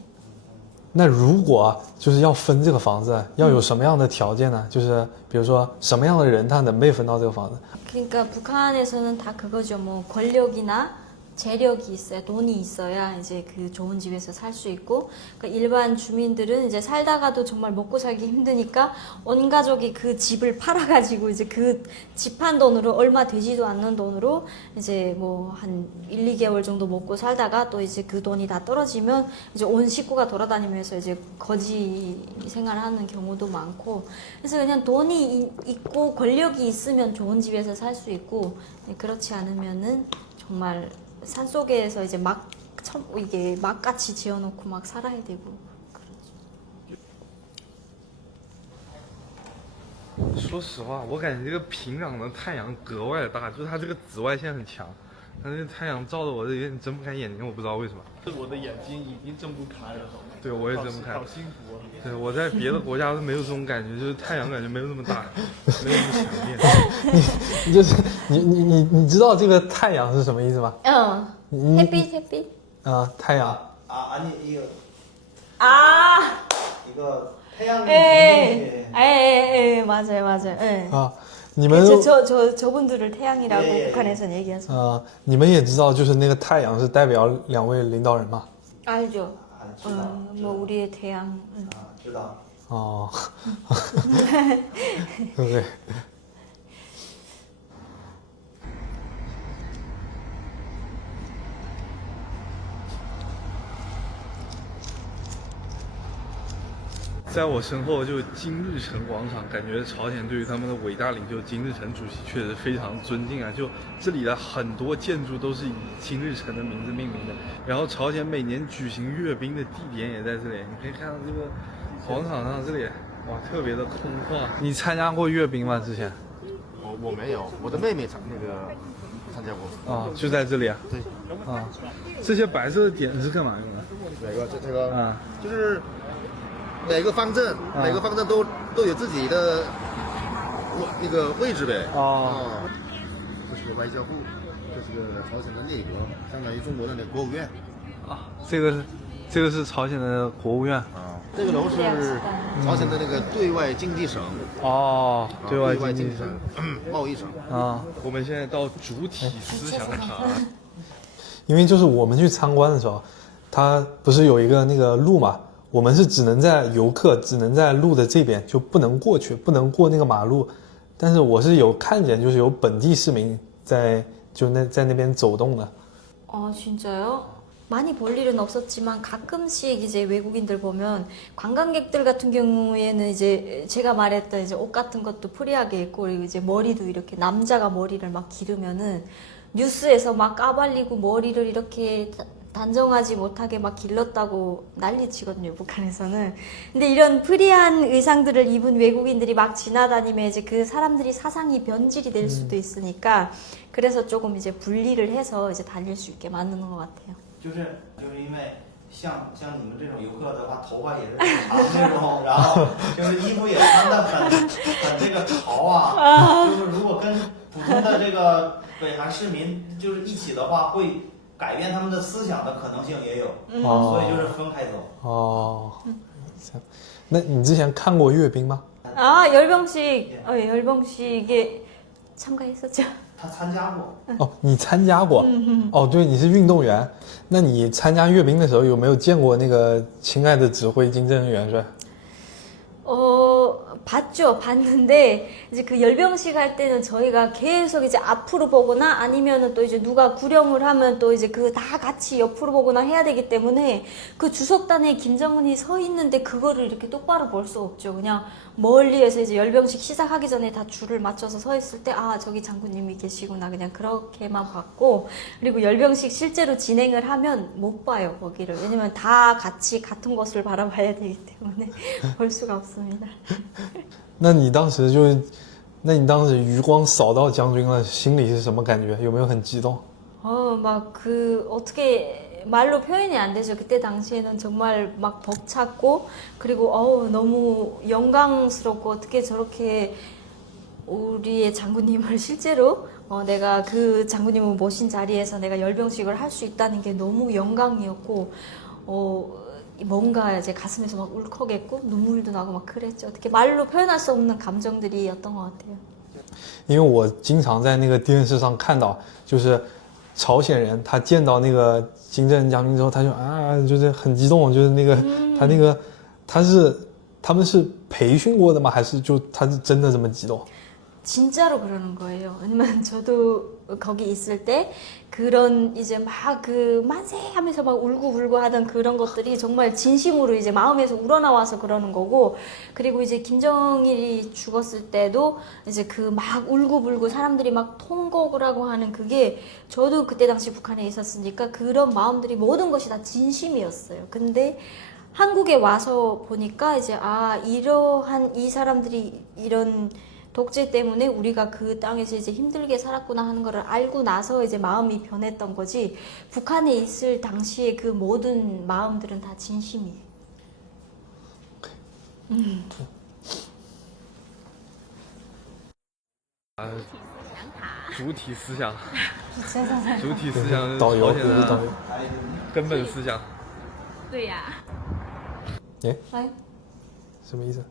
那如果就是要分这个房子，要有什么样的条件呢？就是比如说什么样的人他能被分到这个房子？ 그러니까 북한에서는 다 그거죠. 뭐 권력이나 재력이 있어야, 돈이 있어야 이제 그 좋은 집에서 살 수 있고, 그러니까 일반 주민들은 이제 살다가도 정말 먹고 살기 힘드니까 온 가족이 그 집을 팔아가지고 이제 그 집 한 돈으로 얼마 되지도 않는 돈으로 이제 뭐 한 1, 2개월 정도 먹고 살다가 또 이제 그 돈이 다 떨어지면 이제 온 식구가 돌아다니면서 이제 거지 생활하는 경우도 많고, 그래서 그냥 돈이 있고 권력이 있으면 좋은 집에서 살 수 있고, 그렇지 않으면은 정말 산속에서 이제 이게 막같이 지어놓고 막 살아야 되고 그러죠. 说实话，我感觉这个平壤的太阳格外的大，就是它这个紫外线很强，但是太阳照的我有点睁不开眼睛，我不知道为什么。我的眼睛已经睁不开了。对，我也睁不开。好辛苦啊！对，我在别的国家都没有这种感觉，就是太阳感觉没有那么大，没有那么强烈。你就是你知道这个太阳是什么意思吗？ 햇빛. 太阳。 아니 이거 이거 태양이 맞아요. 예. 你们 저분들을 태양이라고 북한에서는 얘기하죠. 你们也知道，就是那个太阳是代表两位领导人吗？ 알죠. 뭐 우리의 태양. 知道。 对。 紫在我身后就金日成广场，感觉朝鲜对于他们的伟大领袖金日成主席确实非常尊敬啊！就这里的很多建筑都是以金日成的名字命名的，然后朝鲜每年举行阅兵的地点也在这里，你可以看到这个广场上这里，哇，特别的空旷。你参加过阅兵吗？之前？我没有，我的妹妹参加过。啊，就在这里啊。对。啊，这些白色的点是干嘛用的？哪个？这个啊，就是每个方阵都有自己的那个位置呗。哦。这是个外交部，这是个朝鲜的内阁，相当于中国的那国务院。啊，这个是朝鲜的国务院啊。这个楼是朝鲜的那个对外经济省。哦，对外经济省，贸易省。啊，我们现在到主体思想塔。因为就是我们去参观的时候，它不是有一个那个路嘛，我们是游客只能在路的这边，就不能过去，不能过那个马路。但是我是有看见，就是有本地市民在那边走动的。진짜요? 많이 볼 일은 없었지만 가끔씩 이제 외국인들 보면 관광객들 같은 경우에는 이제 제가 말했던 이제 옷 같은 것도 프리하게 입고 그리고 이제 머리도 이렇게 남자가 머리를 막 기르면은 뉴스에서 막 까발리고 머리를 이렇게 단정하지 못하게 막 길렀다고 난리치거든요, 북한에서는. 근데 이런 프리한 의상들을 입은 외국인들이 막 지나다니면 이제 그 사람들이 사상이 변질이 될 수도 있으니까 그래서 조금 이제 분리를 해서 이제 다닐 수 있게 만드는 것 같아요. 就是因为像你们这种游客的话，头发也是长那种，然后就是衣服也穿的很这个潮啊，就是如果跟普通的这个北韩市民就是一起的话，会改变他们的思想的可能性也有，所以就是分开走。哦，那你之前看过阅兵吗？ 열병식에 참가했었죠. 他参加过。哦，你参加过？哦，对，你是运动员。那你参加阅兵的时候有没有见过那个亲爱的指挥金正恩元帅？ 봤는데 이제 그 열병식 할 때는 저희가 계속 이제 앞으로 보거나 아니면은 또 이제 누가 구령을 하면 또 이제 그 다 같이 옆으로 보거나 해야 되기 때문에 그 주석단에 김정은이 서 있는데 그거를 이렇게 똑바로 볼 수 없죠. 그냥 멀리에서 이제 열병식 시작하기 전에 다 줄을 맞춰서 서 있을 때 아 저기 장군님이 계시구나 그냥 그렇게만 봤고 그리고 열병식 실제로 진행을 하면 못 봐요 거기를 왜냐면 다 같이 같은 곳을 바라봐야 되기 때문에 볼 수가 없습니다. 那你当时余光扫到将军了，心里是什么感觉？有没有很激动？ 막 어떻게 말로 표현이 안 되죠. 그때 당시에는 정말 막 벅찼고 그리고 너무 영광스럽고 어떻게 저렇게 우리의 장군님을 실제로 내가 그 장군님을 모신 자리에서 내가 열병식을 할 수 있다는 게 너무 영광이었고 뭔가 이제 가슴에서 막 울컥했고 눈물도 나고 막 그랬죠. 어떻게 말로 표현할 수 없는 감정들이었던 것 같아요. 因为我经常在那个电视上看到，就是朝鲜人他见到那个金正恩将军之后，他就就是很激动，就是那个他们是培训过的吗？还是他是真的这么激动？ 진짜로 그러는 거예요. 왜냐면 저도 거기 있을 때 그런 이제 막 그 만세 하면서 막 울고 하던 그런 것들이 정말 진심으로 이제 마음에서 우러나와서 그러는 거고 그리고 이제 김정일이 죽었을 때도 이제 그 막 울고 사람들이 막 통곡을 하고 하는 그게 저도 그때 당시 북한에 있었으니까 그런 마음들이 모든 것이 다 진심이었어요. 근데 한국에 와서 보니까 이제 이러한 이 사람들이 이런 독재 때문에 우리가 그 땅에서 이제 힘들게 살았구나 하는 거를 알고 나서 이제 마음이 변했던 거지 북한에 있을 당시에 그 모든 마음들은 다 진심이에요.主体思想，主体思想是导游朝鲜的根本思想。对呀。什么意思？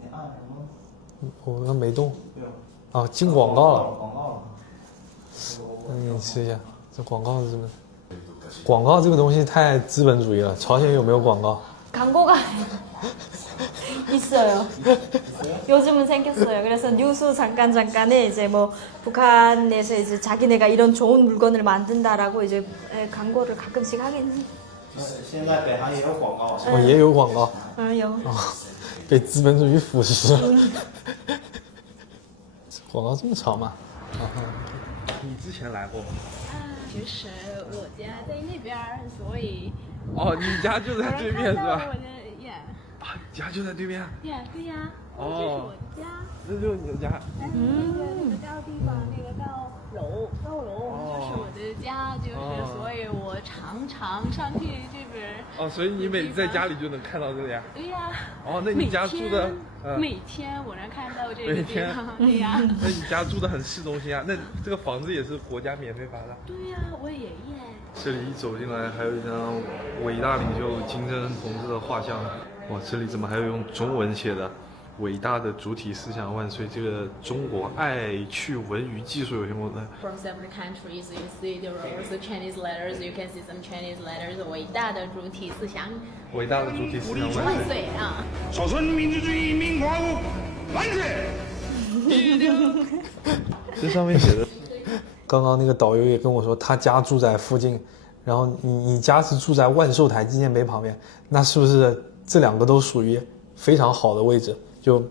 你按什么？我刚没动。对啊。进广告了。广告了。你试一下，这广告是什么？广告这个东西太资本主义了。朝鲜有没有广告？ 광고가 있어요. 요즘은 생겼어요. 그래서 뉴스 잠깐에 이제 뭐 북한에서 이제 자기네가 이런 좋은 물건을 만든다라고 이제 광고를 가끔씩 하긴 해요. 现在北韩也有广告，我也有广告，有被资本主义腐蚀。广告这么长吗？你之前来过吗？就是我家在那边，所以哦，你家就在对面是吧？我的呀，啊，你家就在对面。对呀，这是哦，我的家。那就是你的家。那个高地方，那个高楼就是我的家，就是所以我常常上去这边。哦，所以你每次在家里就能看到这个呀？对呀。哦，那你家住的？每天我能看到这个地方。对呀。那你家住的很市中心啊？那这个房子也是国家免费发的？对呀，我爷爷。这里一走进来，还有一张伟大领袖金正恩同志的画像。哇，这里怎么还有用中文写的？伟大的主体思想万岁！这个中国爱趣文娱技术有限公司。From several countries, you see the rows Chinese letters. You can see some Chinese letters. 伟大的主体思想。伟大的主体思想万岁啊！朝鲜民主主义人民共和国万岁！这上面写的。刚刚那个导游也跟我说，他家住在附近，然后你家是住在万寿台纪念碑旁边，那是不是这两个都属于非常好的位置？就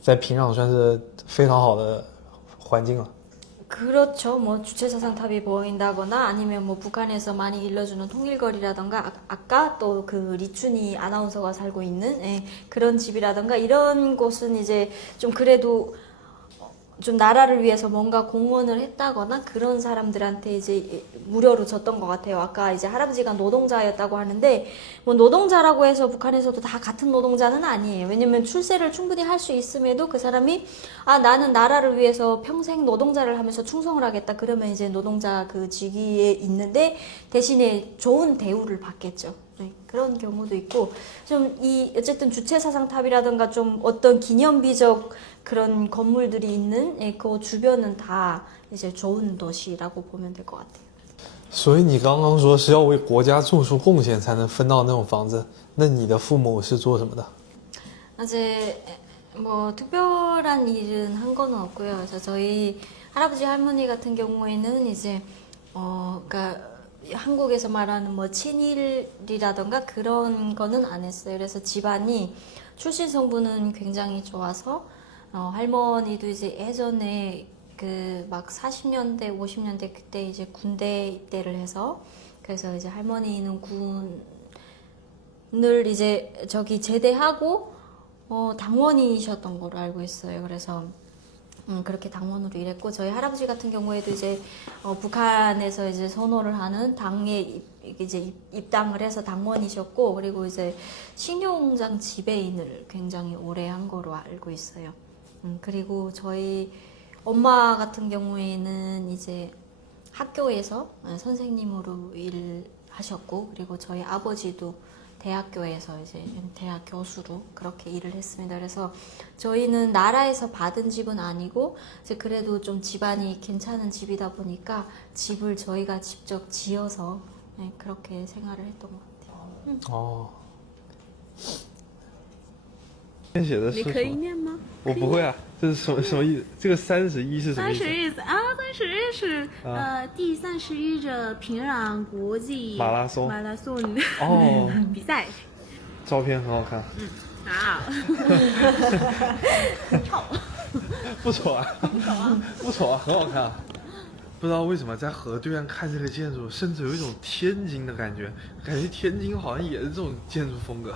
在平壤算是非常好的环境了。 그렇죠. 뭐 주체사상탑이 보인다거나 아니면 뭐 북한에서 많이 일러주는 통일거리라던가 아까 또 그 리춘이 아나운서가 살고 있는 그런 집이라던가 이런 곳은 이제 좀 그래도 좀 나라를 위해서 뭔가 공헌을 했다거나 그런 사람들한테 이제 무료로 줬던 것 같아요. 아까 이제 할아버지가 노동자였다고 하는데 뭐 노동자라고 해서 북한에서도 다 같은 노동자는 아니에요. 왜냐면 출세를 충분히 할 수 있음에도 그 사람이 아 나는 나라를 위해서 평생 노동자를 하면서 충성을 하겠다. 그러면 이제 노동자 그 직위에 있는데 대신에 좋은 대우를 받겠죠. 네, 그런 경우도 있고 좀 이 어쨌든 주체사상탑이라든가 좀 어떤 기념비적 그런 건물들이 있는 그 주변은 다 이제 좋은 도시라고 보면 될 것 같아요. 所以你刚刚说是要为国家做出贡献才能分到那种房子，那你的父母是做什么的？ 이제 뭐 특별한 일은 한 거는 없고요. 그래서 저희 할아버지 할머니 같은 경우에는 이제 그러니까 한국에서 말하는 뭐 친일이라던가 그런 거는 안 했어요. 그래서 집안이 출신 성분은 굉장히 좋아서 할머니도 이제 예전에 그 막 40년대, 50년대 그때 이제 군대 입대를 해서 그래서 이제 할머니는 군을 이제 저기 제대하고 당원이셨던 걸로 알고 있어요. 그래서 그렇게 당원으로 일했고 저희 할아버지 같은 경우에도 이제 북한에서 이제 선호를 하는 당에 이제 입당을 해서 당원이셨고 그리고 이제 식료공장 지배인을 굉장히 오래 한 거로 알고 있어요. 그리고 저희 엄마 같은 경우에는 이제 학교에서 선생님으로 일하셨고 그리고 저희 아버지도 대학교에서 이제 대학 교수로 그렇게 일을 했습니다. 그래서 저희는 나라에서 받은 집은 아니고 이제 그래도 좀 집안이 괜찮은 집이다 보니까 집을 저희가 직접 지어서 그렇게 생활을 했던 것 같아요. 写的是你可以念吗？我不会啊，这是什么意思？这个31是什么意思？31是第31届平壤国际马拉松比赛。照片很好看。好。丑。不丑啊。不丑啊，很好看。不知道为什么在河对岸看这个建筑，甚至有一种天津的感觉，感觉天津好像也是这种建筑风格。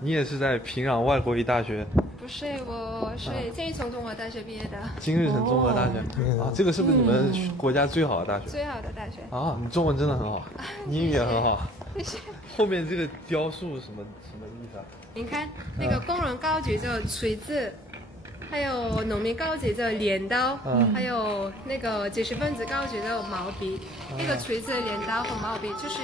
你也是在平壤外国语大学？不是，我是金日成综合大学毕业的。金日成综合大学啊，这个是不是你们国家最好的大学？最好的大学啊！你中文真的很好，你英语也很好。谢谢。后面这个雕塑什么意思啊？你看那个工人高举着锤子，还有农民高举着镰刀，还有那个知识分子高举着毛笔。那个锤子、镰刀和毛笔就是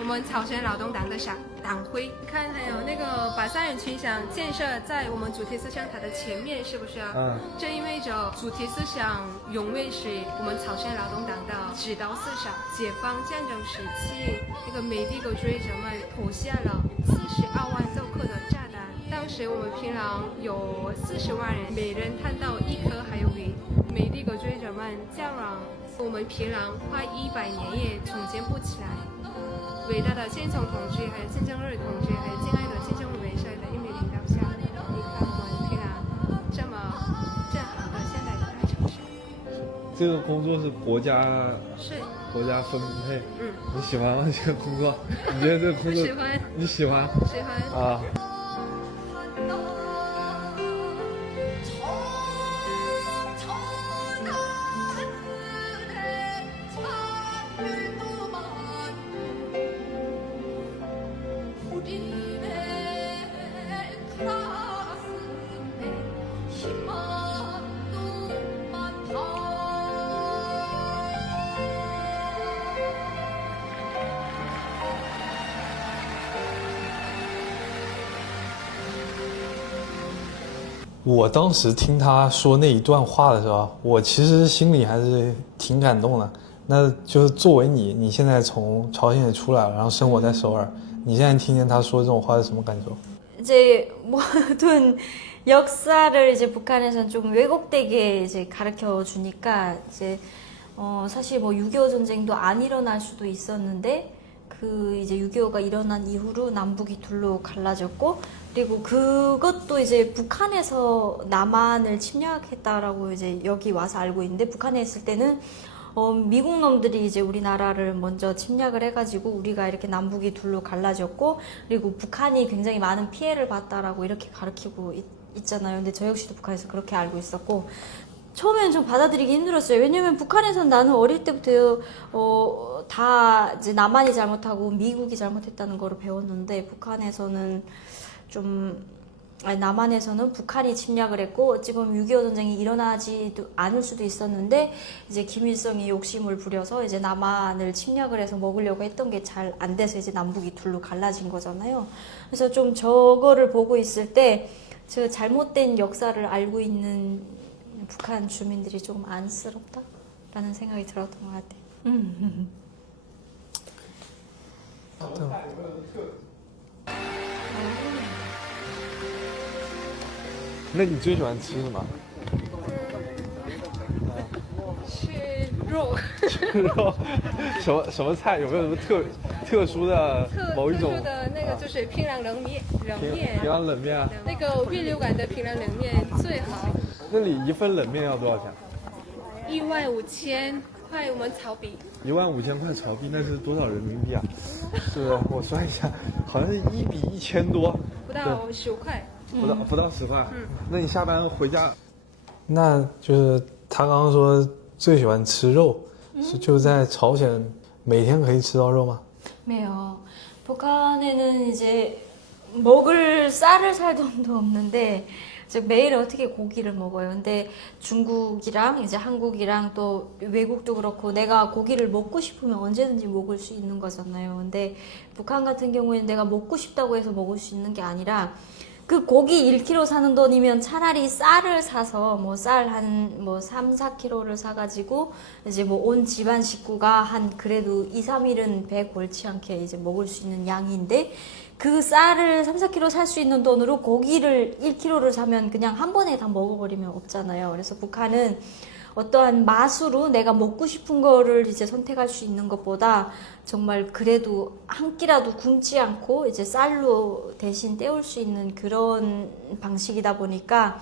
我们朝鲜劳动党的党徽。看，还有那个把三人群想建设在我们主题思想塔的前面，是不是啊？这意味着主题思想永远是我们朝鲜劳动党的指导思想。解放战争时期，那个美帝国主义者们投下了42万兆克的炸弹。当时我们平壤有40万人，每人看到1颗还有鱼。美帝国主义者们叫嚷我们平壤花100年也重建不起来。伟大的建成同志，还有金正日同志，还有敬爱的金正日元帅的英明领导下，你看我们平壤这么正好的现代大城市。这个工作是国家分配，你喜欢吗？这个工作？你觉得这个工作？喜欢。你喜欢？喜欢。啊。我当时听他说那一段话的时候，我其实心里还是挺感动的。那就是作为你现在从朝鲜也出来了，然后生活在首尔，你现在听见他说这种话是什么感受？ 이제 모든 역사를 이제 북한에서는 좀 왜곡되게 이제 가르쳐 주니까 이제 사실 뭐 6.25 전쟁도 안 일어날 수도 있었는데 그 이제 6.25가 일어난 이후로 남북이 둘로 갈라졌고 그리고 그것도 이제 북한에서 남한을 침략했다라고 이제 여기 와서 알고 있는데 북한에 있을 때는 미국 놈들이 이제 우리나라를 먼저 침략을 해가지고 우리가 이렇게 남북이 둘로 갈라졌고 그리고 북한이 굉장히 많은 피해를 봤다라고 이렇게 가르치고 있잖아요. 근데 저 역시도 북한에서 그렇게 알고 있었고 처음에는 좀 받아들이기 힘들었어요. 왜냐면 북한에서는 나는 어릴 때부터 다 이제 남한이 잘못하고 미국이 잘못했다는 거를 배웠는데 북한에서는 좀 남한에서는 북한이 침략을 했고 어찌 보면 6.25 전쟁이 일어나지도 않을 수도 있었는데 이제 김일성이 욕심을 부려서 이제 남한을 침략을 해서 먹으려고 했던 게 잘 안 돼서 이제 남북이 둘로 갈라진 거잖아요. 그래서 좀 저거를 보고 있을 때 저 잘못된 역사를 알고 있는 북한 주민들이 조금 안쓰럽다라는 생각이 들었던 것 같아요. 那你最喜欢吃什么？吃肉。吃肉，什么菜？有没有什么特殊的某一种？特殊的那个就是平壤冷面。平壤冷面啊。那个味流感的平壤冷面最好。那里一份冷面要多少钱？15000块我们炒币。15000块炒币，那是多少人民币啊？是不是？我算一下，好像是1比1000多。不到10块。不到10块。那你下班回家，那就是他刚刚说最喜欢吃肉，是就在朝鲜每天可以吃到肉吗？ 매요. 북한에는 이제 먹을 쌀을 살 돈도 없는데 이제 매일 어떻게 고기를 먹어요. 근데 중국이랑 이제 한국이랑 또 외국도 그렇고 내가 고기를 먹고 싶으면 언제든지 먹을 수 있는 거잖아요. 근데 북한 같은 경우에는 내가 먹고 싶다고 해서 먹을 수 있는 게 아니라 그 고기 1kg 사는 돈이면 차라리 쌀을 사서 뭐 쌀 한 뭐 3, 4kg를 사가지고 이제 뭐 온 집안 식구가 한 그래도 2, 3일은 배 골치 않게 이제 먹을 수 있는 양인데 그 쌀을 3, 4kg 살 수 있는 돈으로 고기를 1kg를 사면 그냥 한 번에 다 먹어버리면 없잖아요. 그래서 북한은 어떠한 맛으로 내가 먹고 싶은 거를 이제 선택할 수 있는 것보다 정말 그래도 한 끼라도 굶지 않고 이제 쌀로 대신 때울 수 있는 그런 방식이다 보니까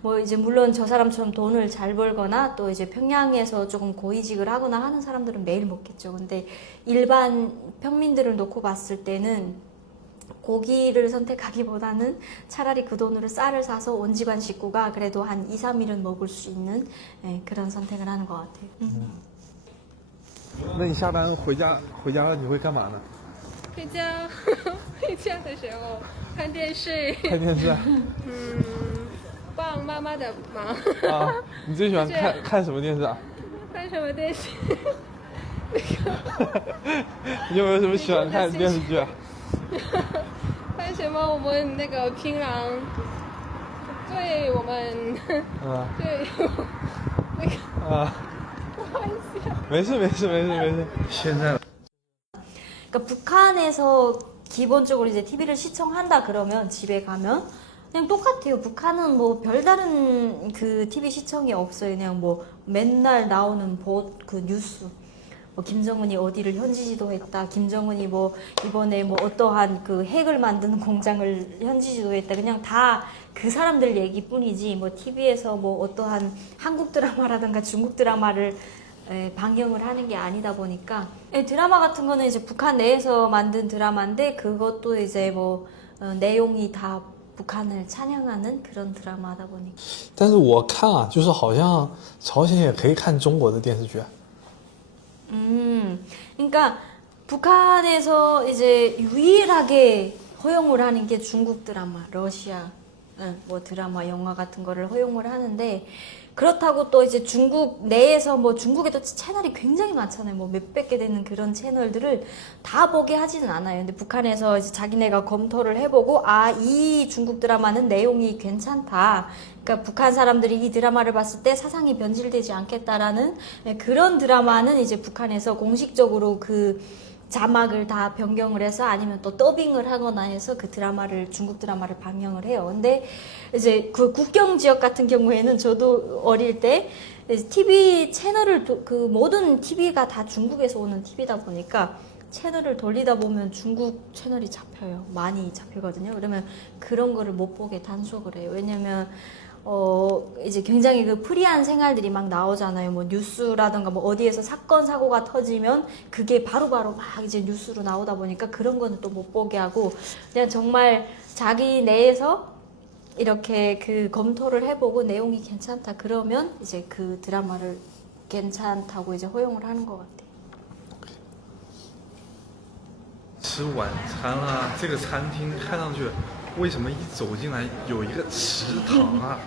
뭐 이제 물론 저 사람처럼 돈을 잘 벌거나 또 이제 평양에서 조금 고위직을 하거나 하는 사람들은 매일 먹겠죠. 근데 일반 평민들을 놓고 봤을 때는 고기를 선택하기보다는 차라리 그 돈으로 쌀을 사서 온 집안 식구가 그래도 한 2, 3일은 먹을 수 있는 그런 선택을 하는 것 같아요. 那你下班回家你会干嘛呢？回家的时候看电视。看电视。帮妈妈的忙。啊，你最喜欢看什么电视啊？看什么电视？你有没有什么喜欢看的电视剧啊？看什么？我们那个平壤，对我们，对那个不好意思。没事。现在， 그러니까 북한에서 기본적으로 이제 TV를 시청한다 그러면 집에 가면 그냥 똑같아요. 북한은 뭐 별다른 그 TV 시청이 없어요. 그냥 뭐 맨날 나오는 그 뉴스. 뭐 김정은이 어디를 현지 지도했다. 김정은이 뭐 이번에 뭐 어떠한 그 핵을 만드는 공장을 현지 지도했다. 그냥 다 그 사람들 얘기뿐이지. 뭐 TV에서 뭐 어떠한 한국 드라마라든가 중국 드라마를 방영을 하는 게 아니다 보니까 드라마 같은 거는 이제 북한 내에서 만든 드라마인데 그것도 이제 뭐 내용이 다 북한을 찬양하는 그런 드라마다 보니까. 但是我看啊，就是好像朝鲜也可以看中国的电视剧。 그러니까 북한에서 이제 유일하게 허용을 하는 게 중국 드라마, 러시아 뭐 드라마, 영화 같은 거를 허용을 하는데 그렇다고 또 이제 중국 내에서 뭐 중국에도 채널이 굉장히 많잖아요. 뭐 몇백 개 되는 그런 채널들을 다 보게 하지는 않아요. 근데 북한에서 이제 자기네가 검토를 해보고 이 중국 드라마는 내용이 괜찮다. 그러니까 북한 사람들이 이 드라마를 봤을 때 사상이 변질되지 않겠다라는 그런 드라마는 이제 북한에서 공식적으로 그 자막을 다 변경을 해서 아니면 또 더빙을 하거나 해서 그 드라마를 중국 드라마를 방영을 해요. 근데 이제 그 국경 지역 같은 경우에는 저도 어릴 때 TV 채널을 그 모든 TV가 다 중국에서 오는 TV다 보니까 채널을 돌리다 보면 중국 채널이 잡혀요. 많이 잡히거든요. 그러면 그런 거를 못 보게 단속을 해요. 왜냐면 이제 굉장히 그 프리한 생활들이 막 나오잖아요. 뭐 뉴스라든가 뭐 어디에서 사건 사고가 터지면 그게 바로바로 막 이제 뉴스로 나오다 보니까 그런 거는 또 못 보게 하고 그냥 정말 자기 내에서 이렇게 그 검토를 해보고 내용이 괜찮다 그러면 이제 그 드라마를 괜찮다고 이제 허용을 하는 것 같아요. 吃晚餐啊，这个餐厅看上去为什么一走进来有一个池塘啊？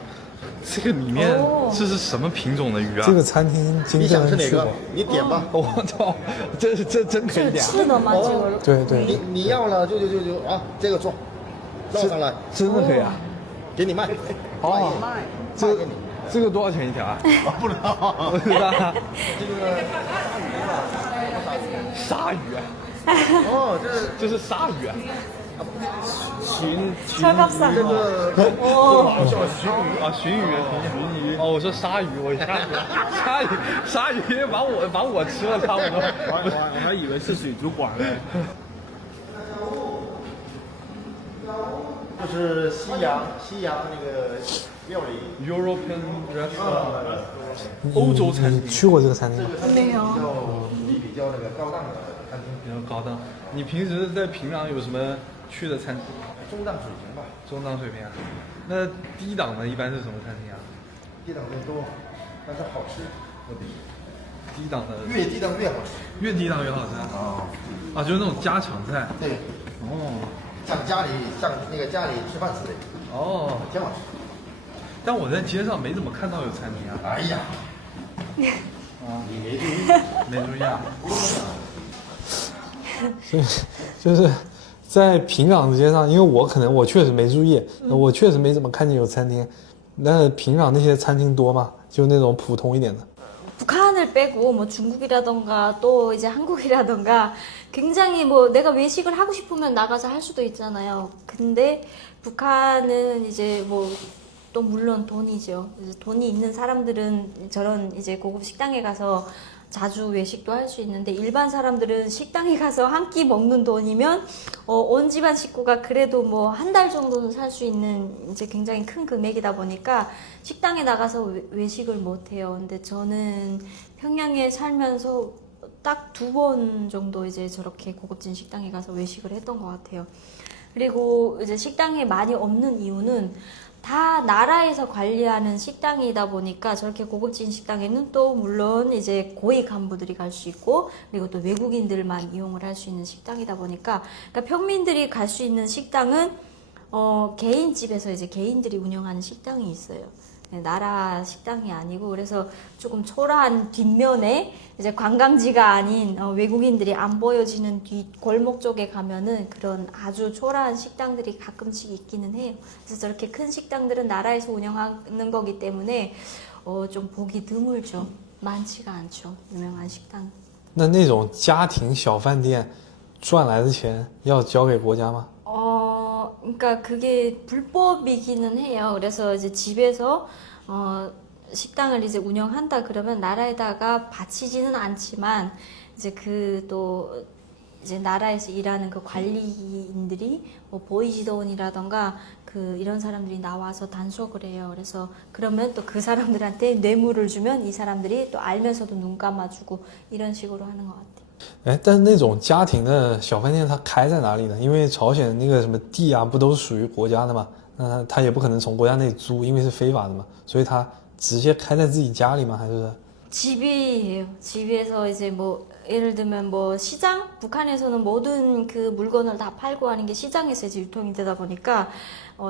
这个里面这是什么品种的鱼啊？这个餐厅金正恩去过，你点吧。我操，这真可以点。是的吗？这个对对，你要了就啊，这个做，绕上来，真的可以啊，给你卖。哦，这个多少钱一条啊？不知道，不知道。这个鲨鱼啊。哦，这是鲨鱼啊。 철갑상. 这个叫鲟鱼啊，鲟鱼。哦，我说鲨鱼，我鲨鱼把我吃了差不多。我还以为是水族馆呢。这是西洋那个料理 European restaurant， 欧洲餐厅。你去过这个餐厅吗？没有。比较那个高档的餐厅，比较高档。你平时在平壤有什么去的餐厅？中档水平吧。中档水平啊。那低档的一般是什么餐厅啊？低档的多，但是好吃。低档的越低档越好吃，越低档越好吃啊！啊，就是那种家常菜。对。哦。像家里吃饭似的。哦，挺好吃。但我在街上没怎么看到有餐厅啊。哎呀。啊，你没注意，没注意啊。就是在平壤的街上，因为我确实没注意，我确实没怎么看见有餐厅。那平壤那些餐厅多吗？就那种普通一点的。 북한을 빼고 뭐 중국이라던가 또 이제 한국이라던가 굉장히 뭐 내가 외식을 하고 싶으면 나가서 할 수도 있잖아요. 근데 북한은 이제 뭐 또 물론 돈이죠. 돈이 있는 사람들은 저런 이제 고급 식당에 가서 자주 외식도 할 수 있는데 일반 사람들은 식당에 가서 한 끼 먹는 돈이면 온 집안 식구가 그래도 뭐 한 달 정도는 살 수 있는 이제 굉장히 큰 금액이다 보니까 식당에 나가서 외식을 못 해요. 근데 저는 평양에 살면서 딱 2번 정도 이제 저렇게 고급진 식당에 가서 외식을 했던 것 같아요. 그리고 이제 식당에 많이 없는 이유는 다 나라에서 관리하는 식당이다 보니까 저렇게 고급진 식당에는 또 물론 이제 고위 간부들이 갈 수 있고 그리고 또 외국인들만 이용을 할 수 있는 식당이다 보니까 그러니까 평민들이 갈 수 있는 식당은 개인집에서 이제 개인들이 운영하는 식당이 있어요. 나라 식당이 아니고 그래서 조금 초라한 뒷면에 이제 관광지가 아닌 외국인들이 안 보여지는 뒤 골목 쪽에 가면은 그런 아주 초라한 식당들이 가끔씩 있기는 해요. 그래서 저렇게 큰 식당들은 나라에서 운영하는 거기 때문에 좀 보기 드물죠. 많지가 않죠. 유명한 식당. 那种家庭小饭店赚来的钱要交给国家吗？ 그러니까 그게 불법이기는 해요. 그래서 이제 집에서 식당을 이제 운영한다 그러면 나라에다가 바치지는 않지만 이제 그 또 이제 나라에서 일하는 그 관리인들이 뭐 보이지도원이라던가 그 이런 사람들이 나와서 단속을 해요. 그래서 그러면 또 그 사람들한테 뇌물을 주면 이 사람들이 또 알면서도 눈 감아주고 이런 식으로 하는 것 같아요. 哎，但是那种家庭的小饭店它开在哪里呢？因为朝鲜那个什么地啊，不都是属于国家的嘛？那他也不可能从国家那里租，因为是非法的嘛，所以他直接开在自己家里吗？还是？ 집이에요. 집에서 이제 뭐 예를 들면 뭐 시장, 북한에서는 모든 그 물건을 다 팔고 하는 게 시장에서 이제 유통이 되다 보니까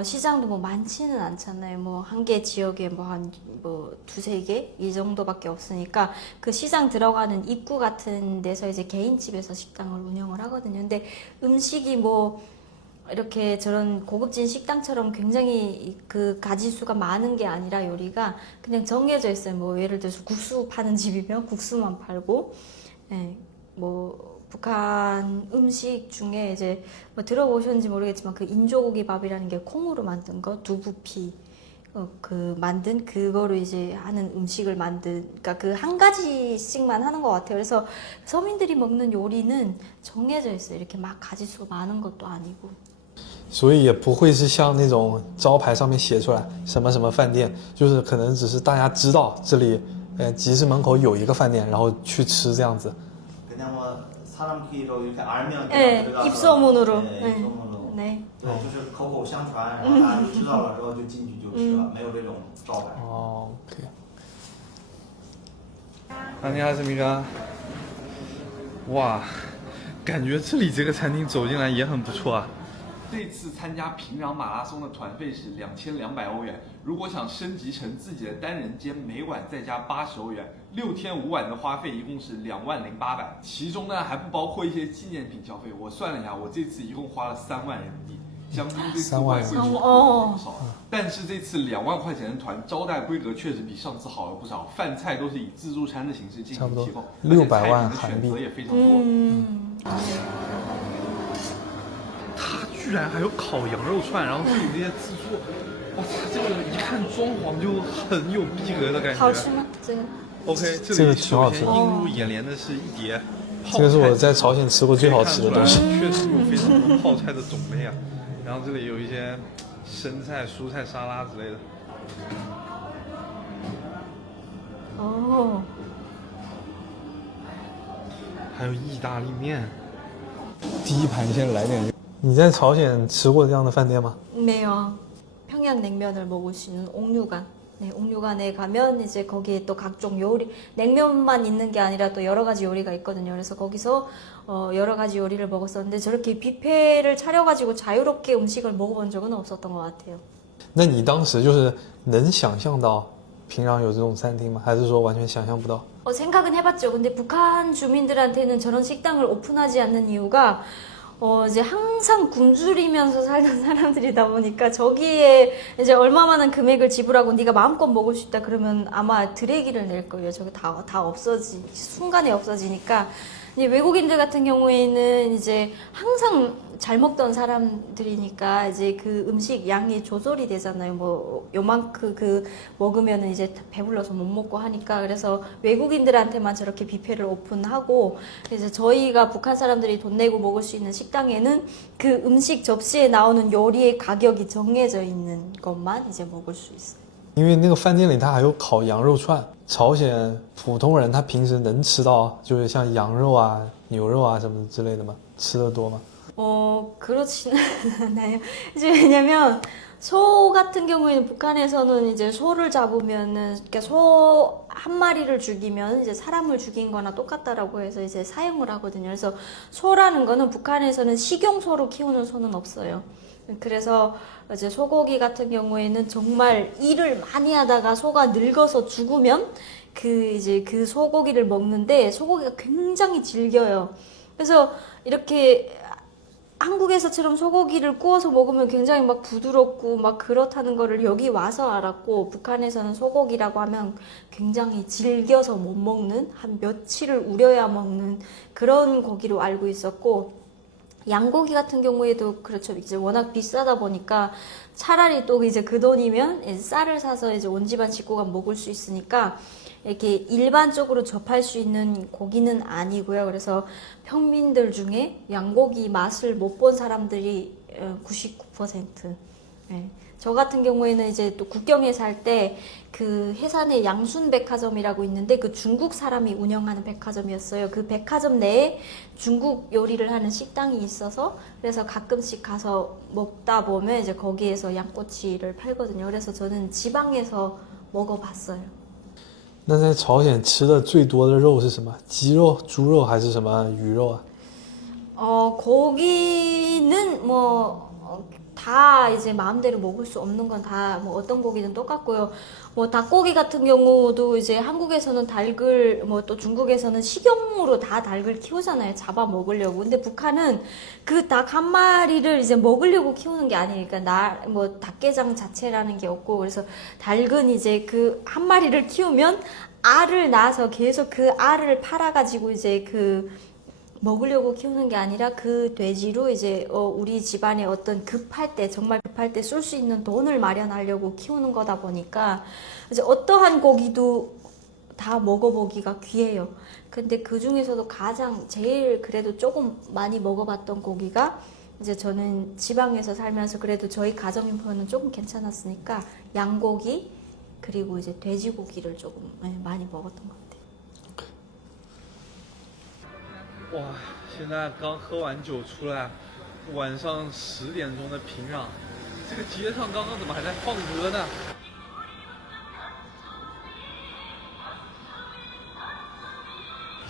시장도 뭐 많지는 않잖아요. 뭐 한 개 지역에 뭐 한 뭐 두세 개 이 정도밖에 없으니까 그 시장 들어가는 입구 같은 데서 이제 개인 집에서 식당을 운영을 하거든요. 근데 음식이 뭐 이렇게 저런 고급진 식당처럼 굉장히 그 가짓수가 많은 게 아니라 요리가 그냥 정해져 있어요. 뭐 예를 들어서 국수 파는 집이면 국수만 팔고, 예, 뭐 북한 음식 중에 이제 뭐 들어보셨는지 모르겠지만 그 인조고기 밥이라는 게 콩으로 만든 거, 두부피 그 만든 그거로 이제 하는 음식을 만든, 그러니까 그 한 가지씩만 하는 것 같아요. 그래서 서민들이 먹는 요리는 정해져 있어요. 이렇게 막 가짓수가 많은 것도 아니고. 所以也不会是像那种招牌上面写出来什么什么饭店，就是可能只是大家知道这里，集市门口有一个饭店，然后去吃这样子。 그냥 뭐 사람 귀로 이렇게 알면 네, 들어가서 입소문으로. 네, 네. 입소문으로. 네. 对，就是口口相传，然后大家都知道了之后就进去就吃了，没有这种招牌。哦 ，OK。 안녕하십니까。哇，感觉这里这个餐厅走进来也很不错啊。 这次参加平壤马拉松的团费是2200欧元，如果想升级成自己的单人间，每晚再加80欧元，6天5晚的花费一共是20800，其中呢还不包括一些纪念品消费。我算了一下，我这次一共花了3万人民币，相比这次外汇出不少。但是这次2万块钱的团，招待规格确实比上次好了不少，饭菜都是以自助餐的形式进行提供，而且菜品的选择也非常多。 居然还有烤羊肉串，然后这里这些自助，哇，这个一看装潢就很有逼格的感觉。好吃吗？这个 ？OK， 这个挺好吃的。映入眼帘的是一碟泡菜，这个是我在朝鲜吃过最好吃的东西。确实有非常多泡菜的种类啊，然后这里有一些生菜、蔬菜沙拉之类的。哦。还有意大利面。第一盘先来点。 你在朝鲜吃过这样的饭店吗？ 네요. 평양냉면을 먹을 수 있는 옥류관. 네, 옥류관에 가면 이제 거기에 또 각종 요리, 냉면만 있는 게 아니라 또 여러 가지 요리가 있거든요. 그래서 거기서 여러 가지 요리를 먹었었는데 저렇게 뷔페를 차려가지고 자유롭게 음식을 먹어본 적은 없었던 것 같아요. 那你当时就是能想象到平壤有这种餐厅吗？还是说完全想象不到？ 생각은 해봤죠. 근데 북한 주민들한테는 저런 식당을 오픈하지 않는 이유가 이제 항상 굶주리면서 살던 사람들이다 보니까 저기에 이제 얼마만한 금액을 지불하고 네가 마음껏 먹을 수 있다 그러면 아마 드래기를 낼 거예요. 저게 다 순간에 없어지니까. 이제 외국인들 같은 경우에는 이제 항상 잘 먹던 사람들이니까 이제 그 음식 양이 조절이 되잖아요. 뭐 요만큼 그 먹으면은 이제 배불러서 못 먹고 하니까 그래서 외국인들한테만 저렇게 뷔페를 오픈하고 그래서 저희가 북한 사람들이 돈 내고 먹을 수 있는 식당에는 그 음식 접시에 나오는 요리의 가격이 정해져 있는 것만 이제 먹을 수 있어요. 因为那个饭店里它还有烤羊肉串，朝鲜普通人他平时能吃到就是像羊肉啊、牛肉啊什么之类的吗？吃的多吗？ 그렇지는 않아요. 이제 왜냐면 소 같은 경우에는 북한에서는 이제 소를 잡으면은 그러니까 소 한 마리를 죽이면 이제 사람을 죽인 거나 똑같다라고 해서 이제 사형을 하거든요. 그래서 소라는 거는 북한에서는 식용소로 키우는 소는 없어요. 그래서 이제 소고기 같은 경우에는 정말 일을 많이 하다가 소가 늙어서 죽으면 이제 그 소고기를 먹는데 소고기가 굉장히 질겨요. 그래서 이렇게 한국에서처럼 소고기를 구워서 먹으면 굉장히 막 부드럽고 막 그렇다는 거를 여기 와서 알았고 북한에서는 소고기라고 하면 굉장히 질겨서 못 먹는 한 며칠을 우려야 먹는 그런 고기로 알고 있었고 양고기 같은 경우에도 그렇죠. 이제 워낙 비싸다 보니까 차라리 또 이제 그 돈이면 이제 쌀을 사서 이제 온 집안 식구가 먹을 수 있으니까 이렇게 일반적으로 접할 수 있는 고기는 아니고요. 그래서 평민들 중에 양고기 맛을 못 본 사람들이 99%. 네. 저 같은 경우에는 이제 또 국경에 살 때 그 해산의 양순백화점이라고 있는데 그 중국 사람이 운영하는 백화점이었어요. 그 백화점 내에 중국 요리를 하는 식당이 있어서 그래서 가끔씩 가서 먹다 보면 이제 거기에서 양꼬치를 팔거든요. 그래서 저는 지방에서 먹어봤어요. 那在朝鲜吃的最多的肉是什么？鸡肉、猪肉还是什么鱼肉啊？ 고기는 뭐 다 이제 마음대로 먹을 수 없는 건 다 뭐 어떤 고기든 똑같고요. 뭐 닭고기 같은 경우도 이제 한국에서는 닭을 뭐 또 중국에서는 식용으로 다 닭을 키우잖아요. 잡아 먹으려고. 근데 북한은 그 닭 한 마리를 이제 먹으려고 키우는 게 아니니까 뭐 닭게장 자체라는 게 없고 그래서 닭은 이제 그 한 마리를 키우면 알을 낳아서 계속 그 알을 팔아가지고 이제 그 먹으려고 키우는 게 아니라 그 돼지로 이제 우리 집안에 어떤 급할 때 정말 급할 때 쓸 수 있는 돈을 마련하려고 키우는 거다 보니까 이제 어떠한 고기도 다 먹어보기가 귀해요. 근데 그 중에서도 가장 제일 그래도 조금 많이 먹어봤던 고기가 이제 저는 지방에서 살면서 그래도 저희 가정인포는 조금 괜찮았으니까 양고기 그리고 이제 돼지고기를 조금 많이 먹었던 것 같아요. 哇，现在刚喝完酒出来，晚上10点钟的平壤，这个街上刚刚怎么还在放歌呢？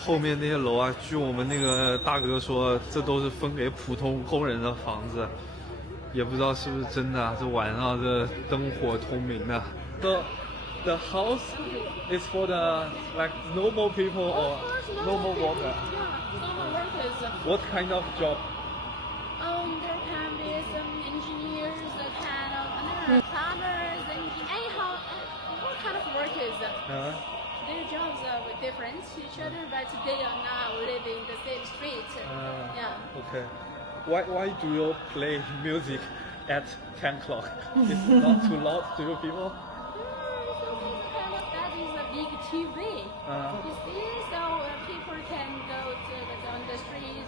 后面那些楼啊，据我们那个大哥说，这都是分给普通工人的房子，也不知道是不是真的啊。这晚上这灯火通明的。The house is for the like normal people or normal worker. Normal workers. What kind of job? There can be some engineers, farmers, anyhow, what kind of workers? Their jobs are different to each other, but they are now living in the same street. Yeah. Okay. Why do you play music at 10 o'clock? It's not too loud to you people? That is a big TV. You see, so people can go on the street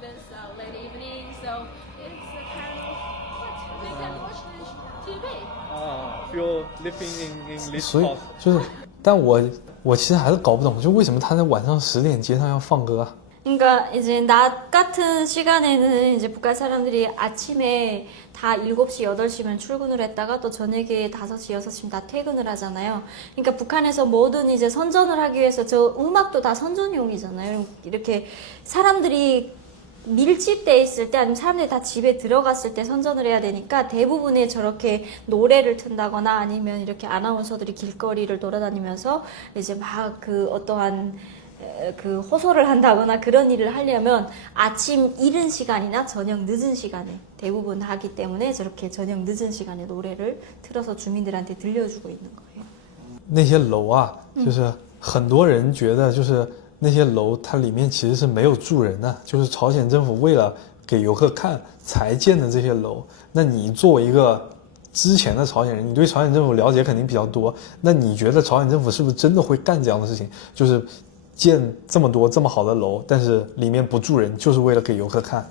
this late evening. So it's a kind of what they can watch the TV. Feel living in this 所以 house. 就是，但我其实还是搞不懂，就为什么他在晚上10点街上要放歌啊？ 그러니까 이제 낮 같은 시간에는 이제 북한 사람들이 아침에 다 7시, 8시면 출근을 했다가 또 저녁에 5시, 6시면 다 퇴근을 하잖아요. 그러니까 북한에서 뭐든 이제 선전을 하기 위해서 저 음악도 다 선전용이잖아요. 이렇게 사람들이 밀집돼 있을 때 아니면 사람들이 다 집에 들어갔을 때 선전을 해야 되니까 대부분의 저렇게 노래를 튼다거나 아니면 이렇게 아나운서들이 길거리를 돌아다니면서 이제 막 그 어떠한 그 호소를 한다거나 그런 일을 하려면 아침 이른 시간이나 저녁 늦은 시간에 대부분 하기 때문에 저렇게 저녁 늦은 시간에 노래를 틀어서 주민들한테 들려주고 있는 거예요. 那些楼啊，就是很多人觉得就是那些楼它里面其实是没有住人的，就是朝鲜政府为了给游客看才建的这些楼。那你作为一个之前的朝鲜人，你对朝鲜政府了解肯定比较多，那你觉得朝鲜政府是不是真的会干这样的事情？就是建这么多这么好的楼，但是里面不住人，就是为了给游客看。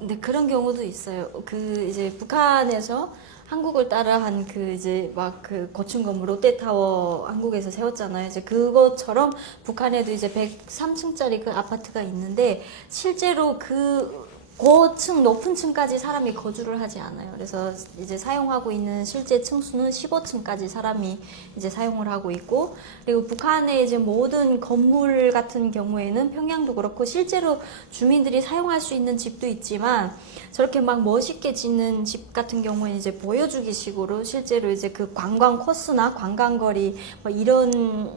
네, 그런 경우도 있어요. 그 이제 북한에서 한국을 따라한 그 이제 막 그 고층 건물 롯데타워 한국에서 세웠잖아요. 이제 그것처럼 북한에도 이제 103층짜리 그 아파트가 있는데 실제로 그 고층 높은 층까지 사람이 거주를 하지 않아요. 그래서 이제 사용하고 있는 실제 층수는 15층까지 사람이 이제 사용을 하고 있고, 그리고 북한의 이제 모든 건물 같은 경우에는 평양도 그렇고 실제로 주민들이 사용할 수 있는 집도 있지만 저렇게 막 멋있게 짓는 집 같은 경우에는 이제 보여주기 식으로 실제로 이제 그 관광 코스나 관광거리 뭐 이런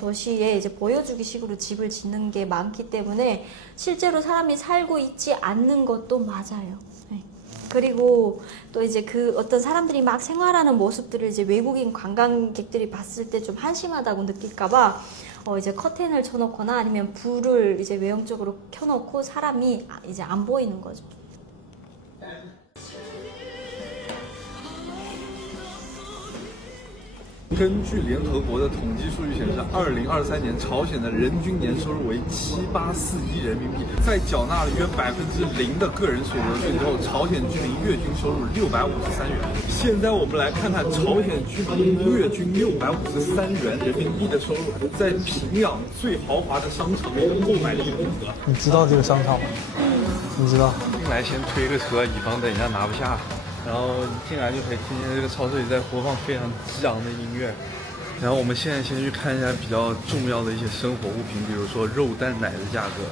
도시에 이제 보여주기 식으로 집을 짓는 게 많기 때문에 실제로 사람이 살고 있지 않는 것도 맞아요. 네. 그리고 또 이제 그 어떤 사람들이 막 생활하는 모습들을 이제 외국인 관광객들이 봤을 때 좀 한심하다고 느낄까봐 이제 커튼을 쳐놓거나 아니면 불을 이제 외형적으로 켜놓고 사람이 이제 안 보이는 거죠. 根据联合国的统计数据显示，2023年朝鲜的人均年收入为784亿人民币，在缴纳了约0%的个人所得税之后，朝鲜居民月均收入653元。现在我们来看看朝鲜居民月均653元人民币的收入，在平壤最豪华的商场里的购买力如何？你知道这个商场吗？你知道？进来先推个车，以防等一下拿不下。 然后进来就可以听见这个超市里在播放非常激昂的音乐。然后我们现在先去看一下比较重要的一些生活物品，比如说肉蛋奶的价格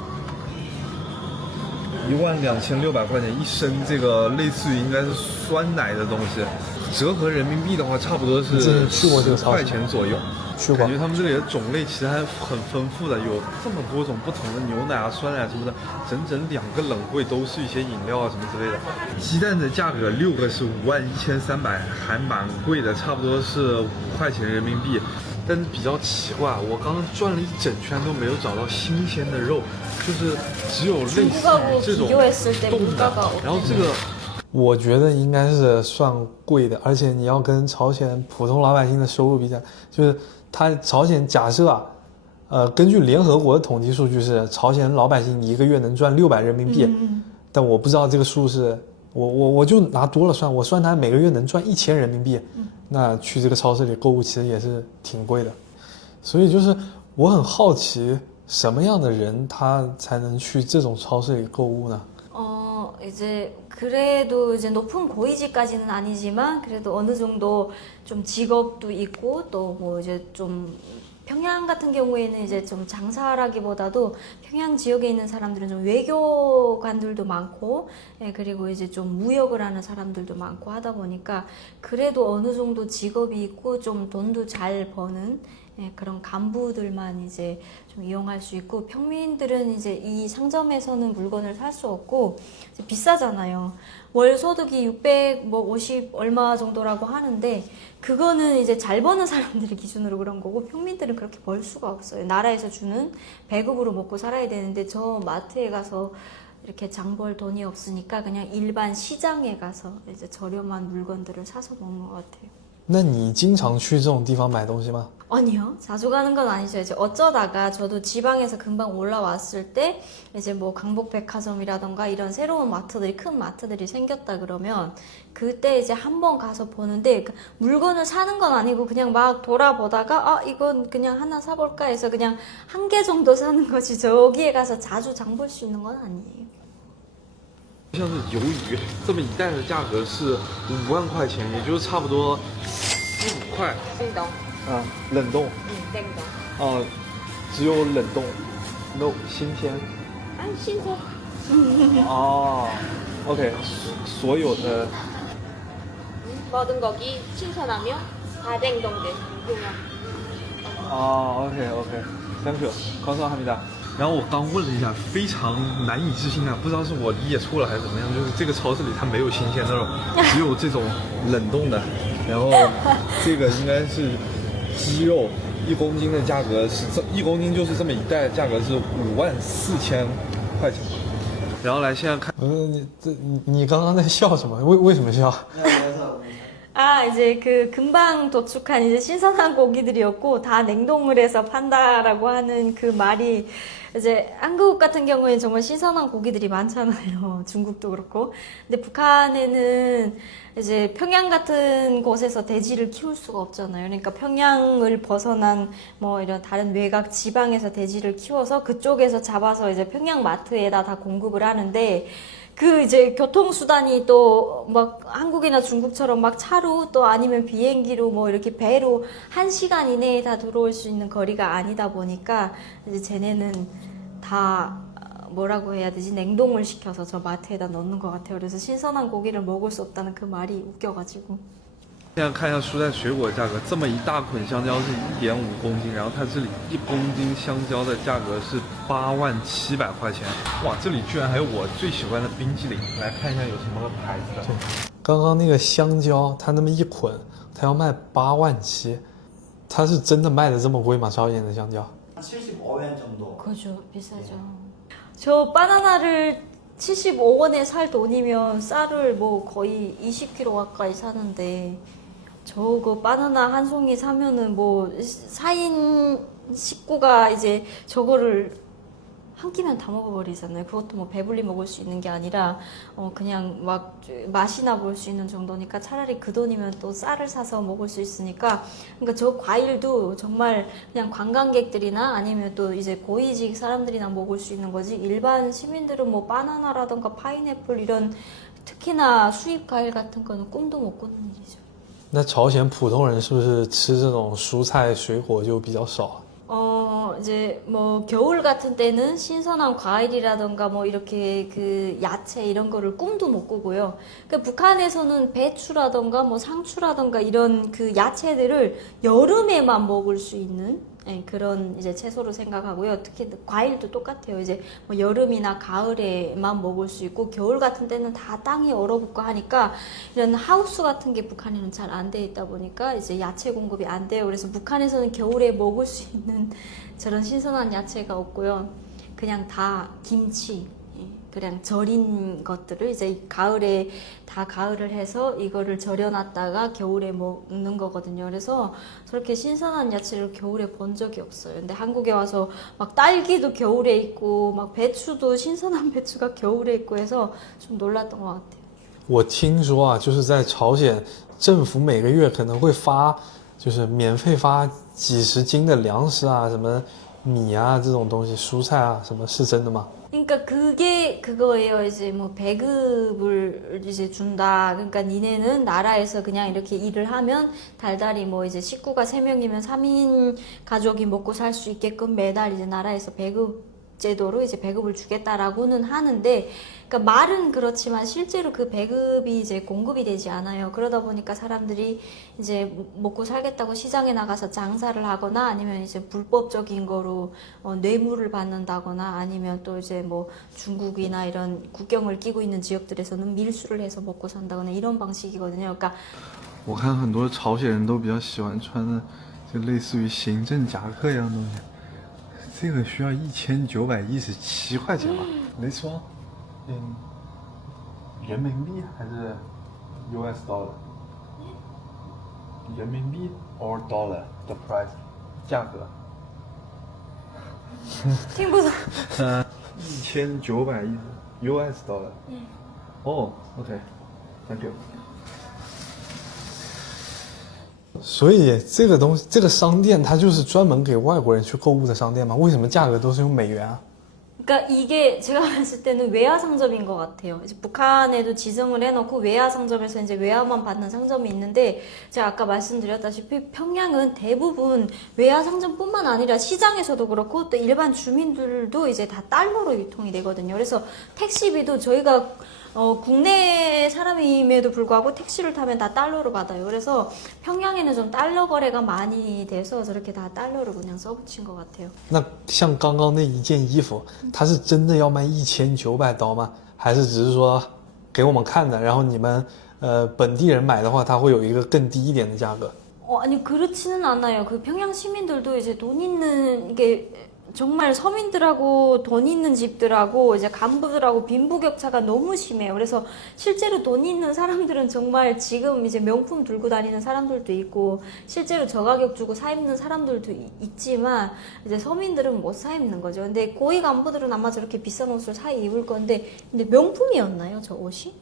，12600块钱一升，这个类似于应该是酸奶的东西，折合人民币的话差不多是10块钱左右。 感觉他们这里的种类其实还很丰富的，有这么多种不同的牛奶啊、酸奶什么的，整整2个冷柜都是一些饮料啊什么之类的。鸡蛋的价格6个是51300，还蛮贵的，差不多是5块钱人民币。但是比较奇怪，我刚刚转了一整圈都没有找到新鲜的肉，就是只有类似于这种冻的。然后这个。 我觉得应该是算贵的，而且你要跟朝鲜普通老百姓的收入比较，就是他朝鲜假设啊，根据联合国的统计数据是朝鲜老百姓一个月能赚600人民币，但我不知道这个数是，我就拿多了算，我算他每个月能赚1000人民币，那去这个超市里购物其实也是挺贵的，所以就是我很好奇什么样的人他才能去这种超市里购物呢？ 이제 그래도 이제 높은 고위직까지는 아니지만 그래도 어느 정도 좀 직업도 있고 또 뭐 이제 좀 평양 같은 경우에는 이제 좀 장사라기보다도 평양 지역에 있는 사람들은 좀 외교관들도 많고, 예, 그리고 이제 좀 무역을 하는 사람들도 많고 하다 보니까 그래도 어느 정도 직업이 있고 좀 돈도 잘 버는, 예, 그런 간부들만 이제 좀 이용할 수 있고, 평민들은 이제 이 상점에서는 물건을 살 수 없고 이제 비싸잖아요. 월 소득이 650 얼마 정도라고 하는데 그거는 이제 잘 버는 사람들의 기준으로 그런 거고, 평민들은 그렇게 벌 수가 없어요. 나라에서 주는 배급으로 먹고 살아야 되는데 저 마트에 가서 이렇게 장 볼 돈이 없으니까 그냥 일반 시장에 가서 이제 저렴한 물건들을 사서 먹는 것 같아요. 那你经常去这种地方买东西吗？ 아니요, 자주 가는 건 아니죠. 이제 어쩌다가 저도 지방에서 금방 올라왔을 때 이제 뭐 강북백화점이라던가 이런 새로운 마트들이, 큰 마트들이 생겼다 그러면 그때 이제 한번 가서 보는데 물건을 사는 건 아니고 그냥 막 돌아보다가 이건 그냥 하나 사볼까 해서 그냥 1개 정도 사는 거지, 저기에 가서 자주 장 볼 수 있는 건 아니에요. 像是鱿鱼这么一袋的价格是5万块钱，也就是差不多4-5块。冷冻。啊，冷冻。冷冻。哦，只有冷冻 ，no 新鲜。新鲜。哦 ，OK， 所有的。 모든 고기 신선하며 다 냉동된 용량. OK，Thank you， 감사합니다。 然后我刚问了一下，非常难以置信啊，不知道是我理解错了还是怎么样，就是这个超市里它没有新鲜的肉，只有这种冷冻的。然后这个应该是鸡肉，1公斤的价格是1公斤就是这么一袋，价格是54000块钱。然后来现在看，你刚刚在笑什么？为什么笑？ 이제 그 금방 도축한 이제 신선한 고기들이었고 다 냉동을 해서 판다라고 하는 그 말이, 이제 한국 같은 경우에는 정말 신선한 고기들이 많잖아요. 중국도 그렇고. 근데 북한에는 이제 평양 같은 곳에서 돼지를 키울 수가 없잖아요. 그러니까 평양을 벗어난 뭐 이런 다른 외곽 지방에서 돼지를 키워서 그쪽에서 잡아서 이제 평양 마트에다 다 공급을 하는데, 그 이제 교통수단이 또 막 한국이나 중국처럼 막 차로 또 아니면 비행기로 뭐 이렇게 배로 1시간 이내에 다 들어올 수 있는 거리가 아니다 보니까 이제 쟤네는 다 뭐라고 해야 되지? 냉동을 시켜서 저 마트에다 넣는 것 같아요. 그래서 신선한 고기를 먹을 수 없다는 그 말이 웃겨가지고. 现在看一下蔬菜水果的价格，这么一大捆香蕉是1.5公斤，然后它这里1公斤香蕉的价格是87000块钱。哇，这里居然还有我最喜欢的冰淇淋，来看一下有什么牌子的。刚刚那个香蕉，它那么一捆，它要卖87000，它是真的卖的这么贵吗？朝鲜的香蕉？ 75엔 정도. 그죠, 비싸죠. 저 바나나를 75원에 살 돈이면 쌀을 뭐 거의 20kg 가까이 사는데 저거 바나나 한 송이 사면은 뭐 4인 식구가 이제 저거를 한 끼면 다 먹어버리잖아요. 그것도 뭐 배불리 먹을 수 있는 게 아니라 그냥 막 맛이나 볼 수 있는 정도니까 차라리 그 돈이면 또 쌀을 사서 먹을 수 있으니까 그러니까 저 과일도 정말 그냥 관광객들이나 아니면 또 이제 고위직 사람들이나 먹을 수 있는 거지 일반 시민들은 뭐 바나나라던가 파인애플 이런 특히나 수입 과일 같은 거는 꿈도 못 꾸는 일이죠. 那朝鲜普通人是不是吃这种蔬菜水果就比较少？ 이제 뭐 겨울 같은 때는 신선한 과일이라던가 뭐 이렇게 그 야채 이런 거를 꿈도 못 꾸고요. 그러니까 북한에서는 배추라던가 뭐 상추라던가 이런 그 야채들을 여름에만 먹을 수 있는 그런 이제 채소로 생각하고요. 특히 과일도 똑같아요. 이제 뭐 여름이나 가을에만 먹을 수 있고 겨울 같은 때는 다 땅이 얼어붙고 하니까 이런 하우스 같은 게 북한에는 잘 안 돼 있다 보니까 이제 야채 공급이 안 돼요. 그래서 북한에서는 겨울에 먹을 수 있는 저런 신선한 야채가 없고요. 그냥 다 김치, 그냥 절인 것들을 이제 가을에 다 가을을 해서 이거를 절여놨다가 겨울에 먹는 거거든요. 그래서 저렇게 신선한 야채를 겨울에 본 적이 없어요. 근데 한국에 와서 막 딸기도 겨울에 있고 막 배추도 신선한 배추가 겨울에 있고 해서 좀 놀랐던 것 같아요. 我听说啊，就是在朝鲜政府每个月可能会发，就是免费发几十斤的粮食啊，什么米啊这种东西，蔬菜啊，什么是真的吗？ 그러니까 그게 그거예요. 이제 뭐 배급을 이제 준다. 그러니까 니네는 나라에서 그냥 이렇게 일을 하면 달달이 뭐 이제 식구가 3명이면 3인 가족이 먹고 살 수 있게끔 매달 이제 나라에서 배급 제도로 이제 배급을 주겠다라고는 하는데, 그러니까 말은 그렇지만 실제로 그 배급이 이제 공급이 되지 않아요. 그러다 보니까 사람들이 이제 먹고 살겠다고 시장에 나가서 장사를 하거나 아니면 이제 불법적인 거로 뇌물을 받는다거나 아니면 또 이제 뭐 중국이나 이런 국경을 끼고 있는 지역들에서는 밀수를 해서 먹고 산다거나 이런 방식이거든요. 그러니까 我看很多朝鲜人都比较喜欢穿的，就类似于行政夹克一样的东西。这个需要1917块钱吧？没错，人民币还是 US dollar？ 人民币 or dollar the price 价格？听不懂。1910 US dollar。哦 ，OK，Thank you。 所以这个东西，这个商店它就是专门给外国人去购物的商店吗？为什么价格都是用美元啊？ 그러니까 이게 제가 봤을 때는 외화 상점인 것 같아요. 이제 북한에도 지정을 해놓고 외화 상점에서 이제 외화만 받는 상점이 있는데 제가 아까 말씀드렸다시피 평양은 대부분 외화 상점뿐만 아니라 시장에서도 그렇고 또 일반 주민들도 이제 다 달러로 유통이 되거든요. 그래서 택시비도 저희가 국내 사람임에도 불구하고 택시를 타면 다 달러로 받아요. 그래서 평양에는 좀 달러 거래가 많이 돼서 저렇게 다 달러를 그냥 써붙인 것 같아요. 那像刚刚那一件衣服，它是真的要卖1900刀吗？还是只是说给我们看的，然后你们本地人买的话，它会有一个更低一点的价格？ 아니 그렇지는 않아요. 그 평양 시민들도 이제 돈 있는 게 정말 서민들하고 돈 있는 집들하고 이제 간부들하고 빈부격차가 너무 심해요. 그래서 실제로 돈 있는 사람들은 정말 지금 이제 명품 들고 다니는 사람들도 있고 실제로 저가격 주고 사 입는 사람들도 있지만 이제 서민들은 못 사 입는 거죠. 근데 고위 간부들은 아마 저렇게 비싼 옷을 사 입을 건데 근데 명품이었나요, 저 옷이?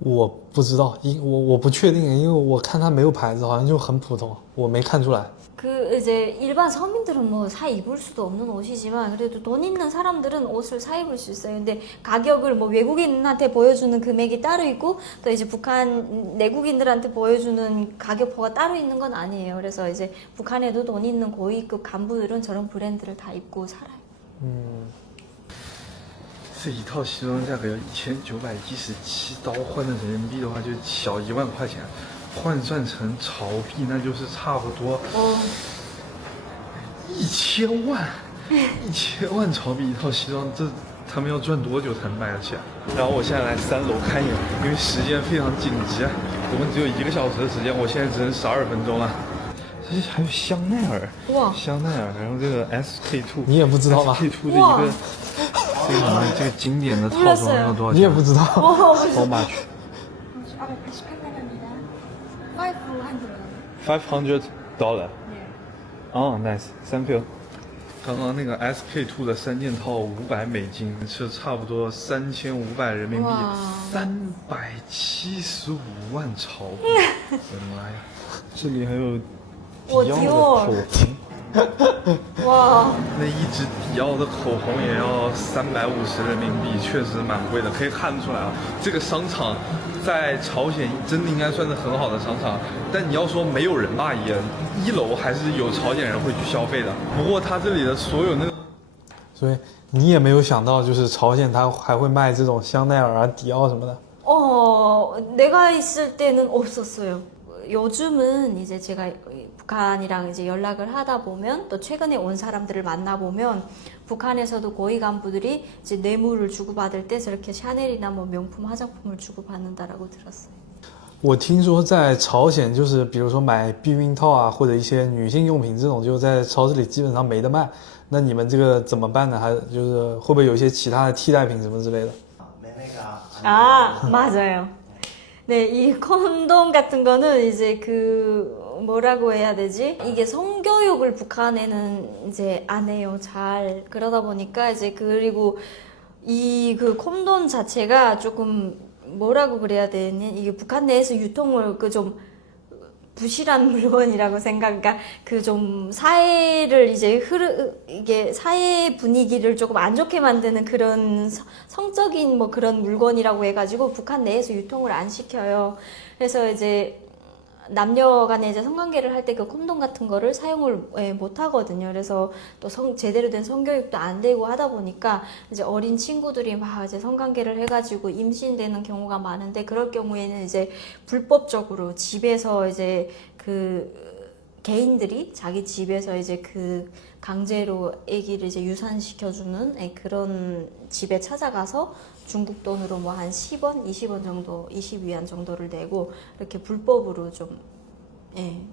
我不知道，我不确定，因为我看它没有牌子，好像就很普通，我没看出来。 그 이제 일반 서민들은 뭐 사 입을 수도 없는 옷이지만 그래도 돈 있는 사람들은 옷을 사 입을 수 있어요. 근데 가격을 뭐 외국인한테 보여주는 금액이 따로 있고 또 이제 북한 내국인들한테 보여주는 가격표가 따로 있는 건 아니에요. 그래서 이제 북한에도 돈 있는 고위급 간부들은 저런 브랜드를 다 입고 살아요. 这一套西装价格要1917刀，换成人民币的话就小1万块钱，换算成朝币那就是差不多1000万，1000万朝币一套西装，这他们要赚多久才能买得起啊？然后我现在来3楼看一眼，因为时间非常紧急，我们只有1个小时的时间，我现在只剩12分钟了。这还有香奈儿，哇，香奈儿，然后这个 SK2，你也不知道吗 ？SK2 的一个这个什么这个经典的套装要多少钱？你也不知道。How much? $500. Oh, nice, thank you. 刚刚那个 SK2 的3件套$500是差不多3500人民币，375万潮币。我的妈呀！这里还有迪奥的口红。哇！那一支迪奥的口红也要350人民币，确实蛮贵的。可以看出来啊，这个商场在朝鲜真的应该算是很好的商场。但你要说没有人吧，也1楼还是有朝鲜人会去消费的。不过它这里的所有那个，所以你也没有想到，就是朝鲜它还会卖这种香奈儿啊、迪奥什么的。 내가 있을 때는 없었어요. 요즘은 이제 제가 북한이랑 이제 연락을 하다 보면 또 최근에 온 사람들을 만나 보면 북한에서도 고위 간부들이 이제 뇌물을 주고받을 때 저렇게 샤넬이나 뭐 명품 화장품을 주고받는다라고 들었어요. 我听说在朝鲜，就是比如说买避孕套啊，或者一些女性用品这种，就在超市里基本上没得卖。那你们这个怎么办呢？还就是会不会有一些其他的替代品什么之类的？ 아, 맞아요. 네, 이 콘돔 같은 거는 이제 뭐라고 해야 되지? 이게 성교육을 북한에는 이제 안 해요, 잘. 그러다 보니까 이제 그리고 콘돔 자체가 조금 뭐라고 그래야 되니? 이게 북한 내에서 유통을 좀 부실한 물건이라고 그러니까 좀 사회를 이제 이게 사회 분위기를 조금 안 좋게 만드는 그런 성적인 뭐 그런 물건이라고 해가지고 북한 내에서 유통을 안 시켜요. 그래서 이제 남녀 간에 이제 성관계를 할 때 그 콘돔 같은 거를 사용을 못 하거든요. 그래서 또 제대로 된 성교육도 안 되고 하다 보니까 이제 어린 친구들이 막 이제 성관계를 해가지고 임신되는 경우가 많은데 그럴 경우에는 이제 불법적으로 집에서 이제 개인들이 자기 집에서 이제 강제로 아기를 이제 유산시켜주는 그런 집에 찾아가서 중국 돈으로 뭐 한 10원, 20원 정도, 20위안 정도를 내고 이렇게 불법으로 좀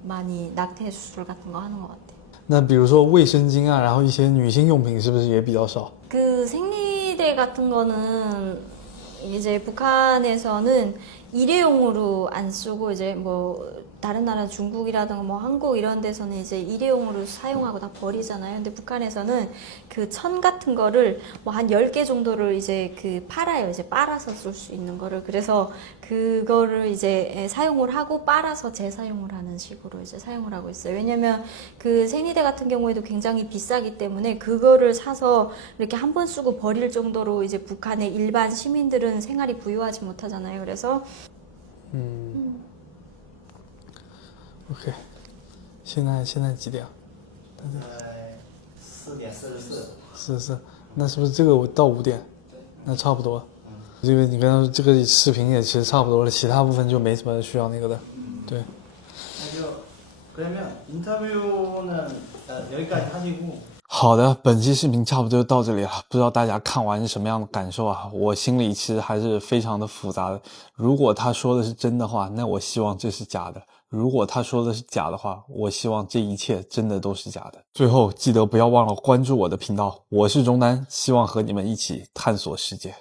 많이 낙태 수술 같은 거 하는 것 같아요. 那比如说卫生巾啊，然后一些女性用品是不是也比较少？ 생리대 같은 거는 이제 북한에서는 일회용으로 안 쓰고 이제 뭐 다른 나라 중국이라든가 뭐 한국 이런 데서는 이제 일회용으로 사용하고 다 버리잖아요. 근데 북한에서는 천 같은 거를 뭐 한 10개 정도를 이제 팔아요. 이제 빨아서 쓸 수 있는 거를. 그래서 그거를 이제 사용을 하고 빨아서 재사용을 하는 식으로 이제 사용을 하고 있어요. 왜냐면 생리대 같은 경우에도 굉장히 비싸기 때문에 그거를 사서 이렇게 한 번 쓰고 버릴 정도로 이제 북한의 일반 시민들은 생활이 부유하지 못하잖아요. 그래서 OK， 现在几点？4点44。44，那是不是这个到5点？那差不多。这个你刚刚这个视频也其实差不多了，其他部分就没什么需要那个的。对。 那就그러면 인터뷰는 여기까지 하시고. 好的，本期视频差不多就到这里了，不知道大家看完是什么样的感受啊？我心里其实还是非常的复杂的。如果他说的是真的话，那我希望这是假的；如果他说的是假的话，我希望这一切真的都是假的。最后记得不要忘了关注我的频道，我是中南，希望和你们一起探索世界。